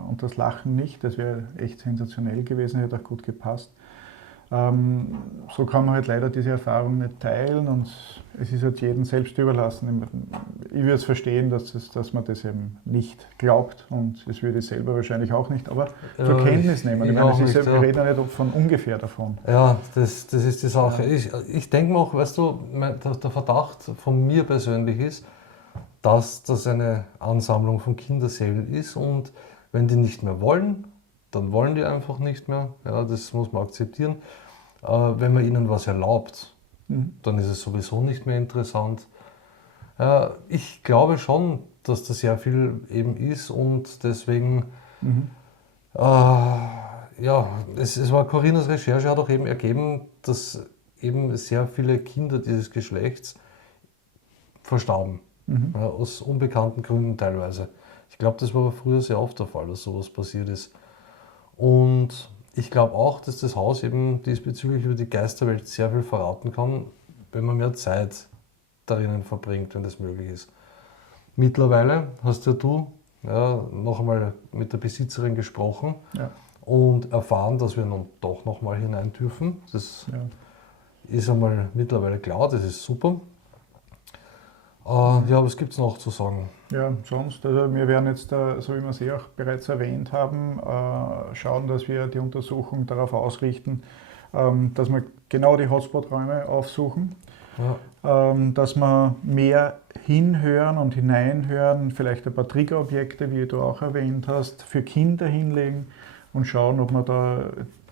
und das Lachen nicht. Das wäre echt sensationell gewesen, hätte auch gut gepasst. So kann man halt leider diese Erfahrung nicht teilen und es ist halt jedem selbst überlassen. Ich würde es verstehen, dass man das eben nicht glaubt und das würde ich selber wahrscheinlich auch nicht, aber zur Kenntnis nehmen. Ich meine, auch nicht, wir reden ja nicht von ungefähr davon. Ja, das ist die Sache. Ich denke mir auch, weißt du, der Verdacht von mir persönlich ist, dass das eine Ansammlung von Kinderseelen ist und wenn die nicht mehr wollen, dann wollen die einfach nicht mehr. Ja, das muss man akzeptieren. Wenn man ihnen was erlaubt, dann ist es sowieso nicht mehr interessant. Ich glaube schon, dass da sehr viel eben ist und deswegen, es war Corinnas Recherche, hat auch eben ergeben, dass eben sehr viele Kinder dieses Geschlechts verstarben. Ja, aus unbekannten Gründen teilweise. Ich glaube, das war aber früher sehr oft der Fall, dass sowas passiert ist. Und ich glaube auch, dass das Haus eben diesbezüglich über die Geisterwelt sehr viel verraten kann, wenn man mehr Zeit darin verbringt, wenn das möglich ist. Mittlerweile hast ja du noch einmal mit der Besitzerin gesprochen und erfahren, dass wir nun doch noch mal hinein dürfen. Das ist einmal mittlerweile klar, das ist super. Was gibt es noch zu sagen? Ja, sonst, also wir werden jetzt, so wie wir es auch bereits erwähnt haben, schauen, dass wir die Untersuchung darauf ausrichten, dass wir genau die Hotspot-Räume aufsuchen, dass wir mehr hinhören und hineinhören, vielleicht ein paar Triggerobjekte, wie du auch erwähnt hast, für Kinder hinlegen und schauen, ob wir da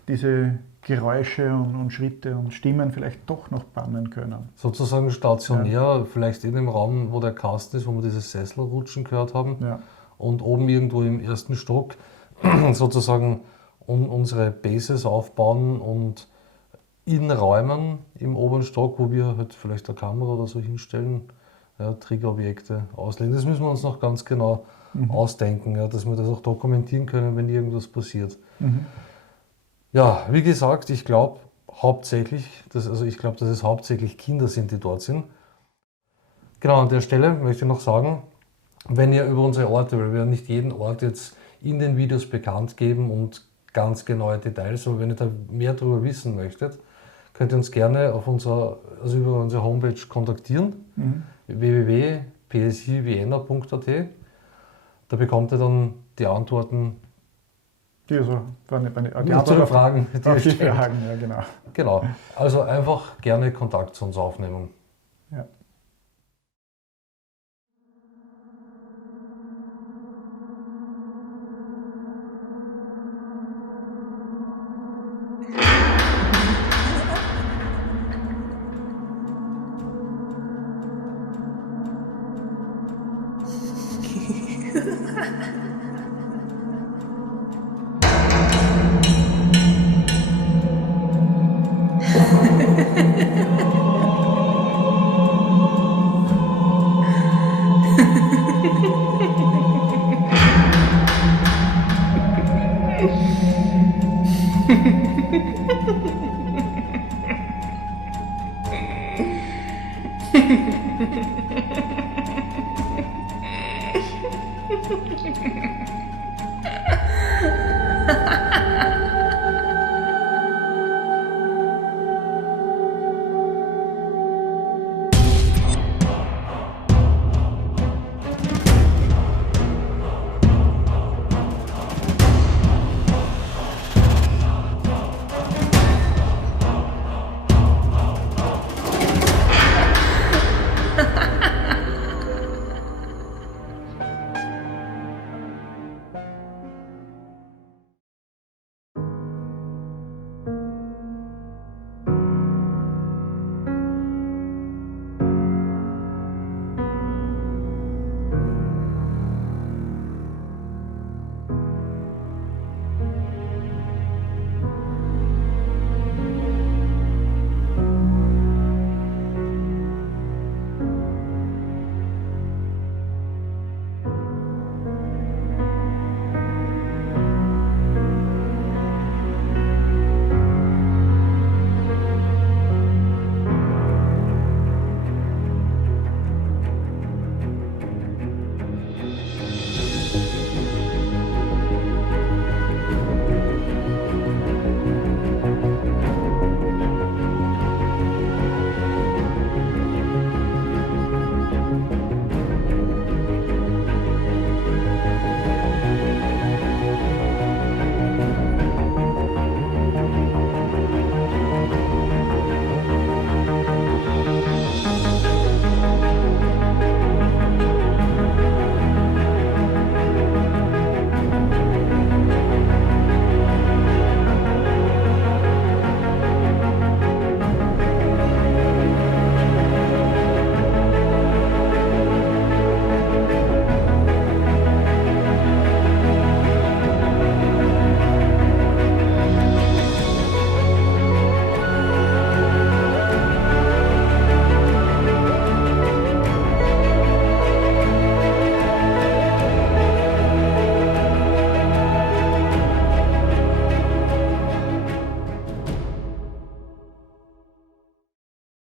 diese Geräusche und Schritte und Stimmen vielleicht doch noch bannen können. Sozusagen stationär, vielleicht in dem Raum, wo der Kasten ist, wo wir dieses Sesselrutschen gehört haben. Ja. Und oben irgendwo im ersten Stock sozusagen unsere Bases aufbauen und in Räumen im oberen Stock, wo wir halt vielleicht eine Kamera oder so hinstellen, Triggerobjekte auslegen. Das müssen wir uns noch ganz genau ausdenken, dass wir das auch dokumentieren können, wenn irgendwas passiert. Ja, wie gesagt, ich glaube hauptsächlich, dass es hauptsächlich Kinder sind, die dort sind. Genau, an der Stelle möchte ich noch sagen, wenn ihr über unsere Orte, weil wir nicht jeden Ort jetzt in den Videos bekannt geben und ganz genaue Details, aber wenn ihr da mehr darüber wissen möchtet, könnt ihr uns gerne über unsere Homepage kontaktieren, www.psivienna.at. Da bekommt ihr dann die Antworten die Fragen, die ihr stellt. Ja, genau. Genau, also einfach gerne Kontakt zu uns aufnehmen. Ja.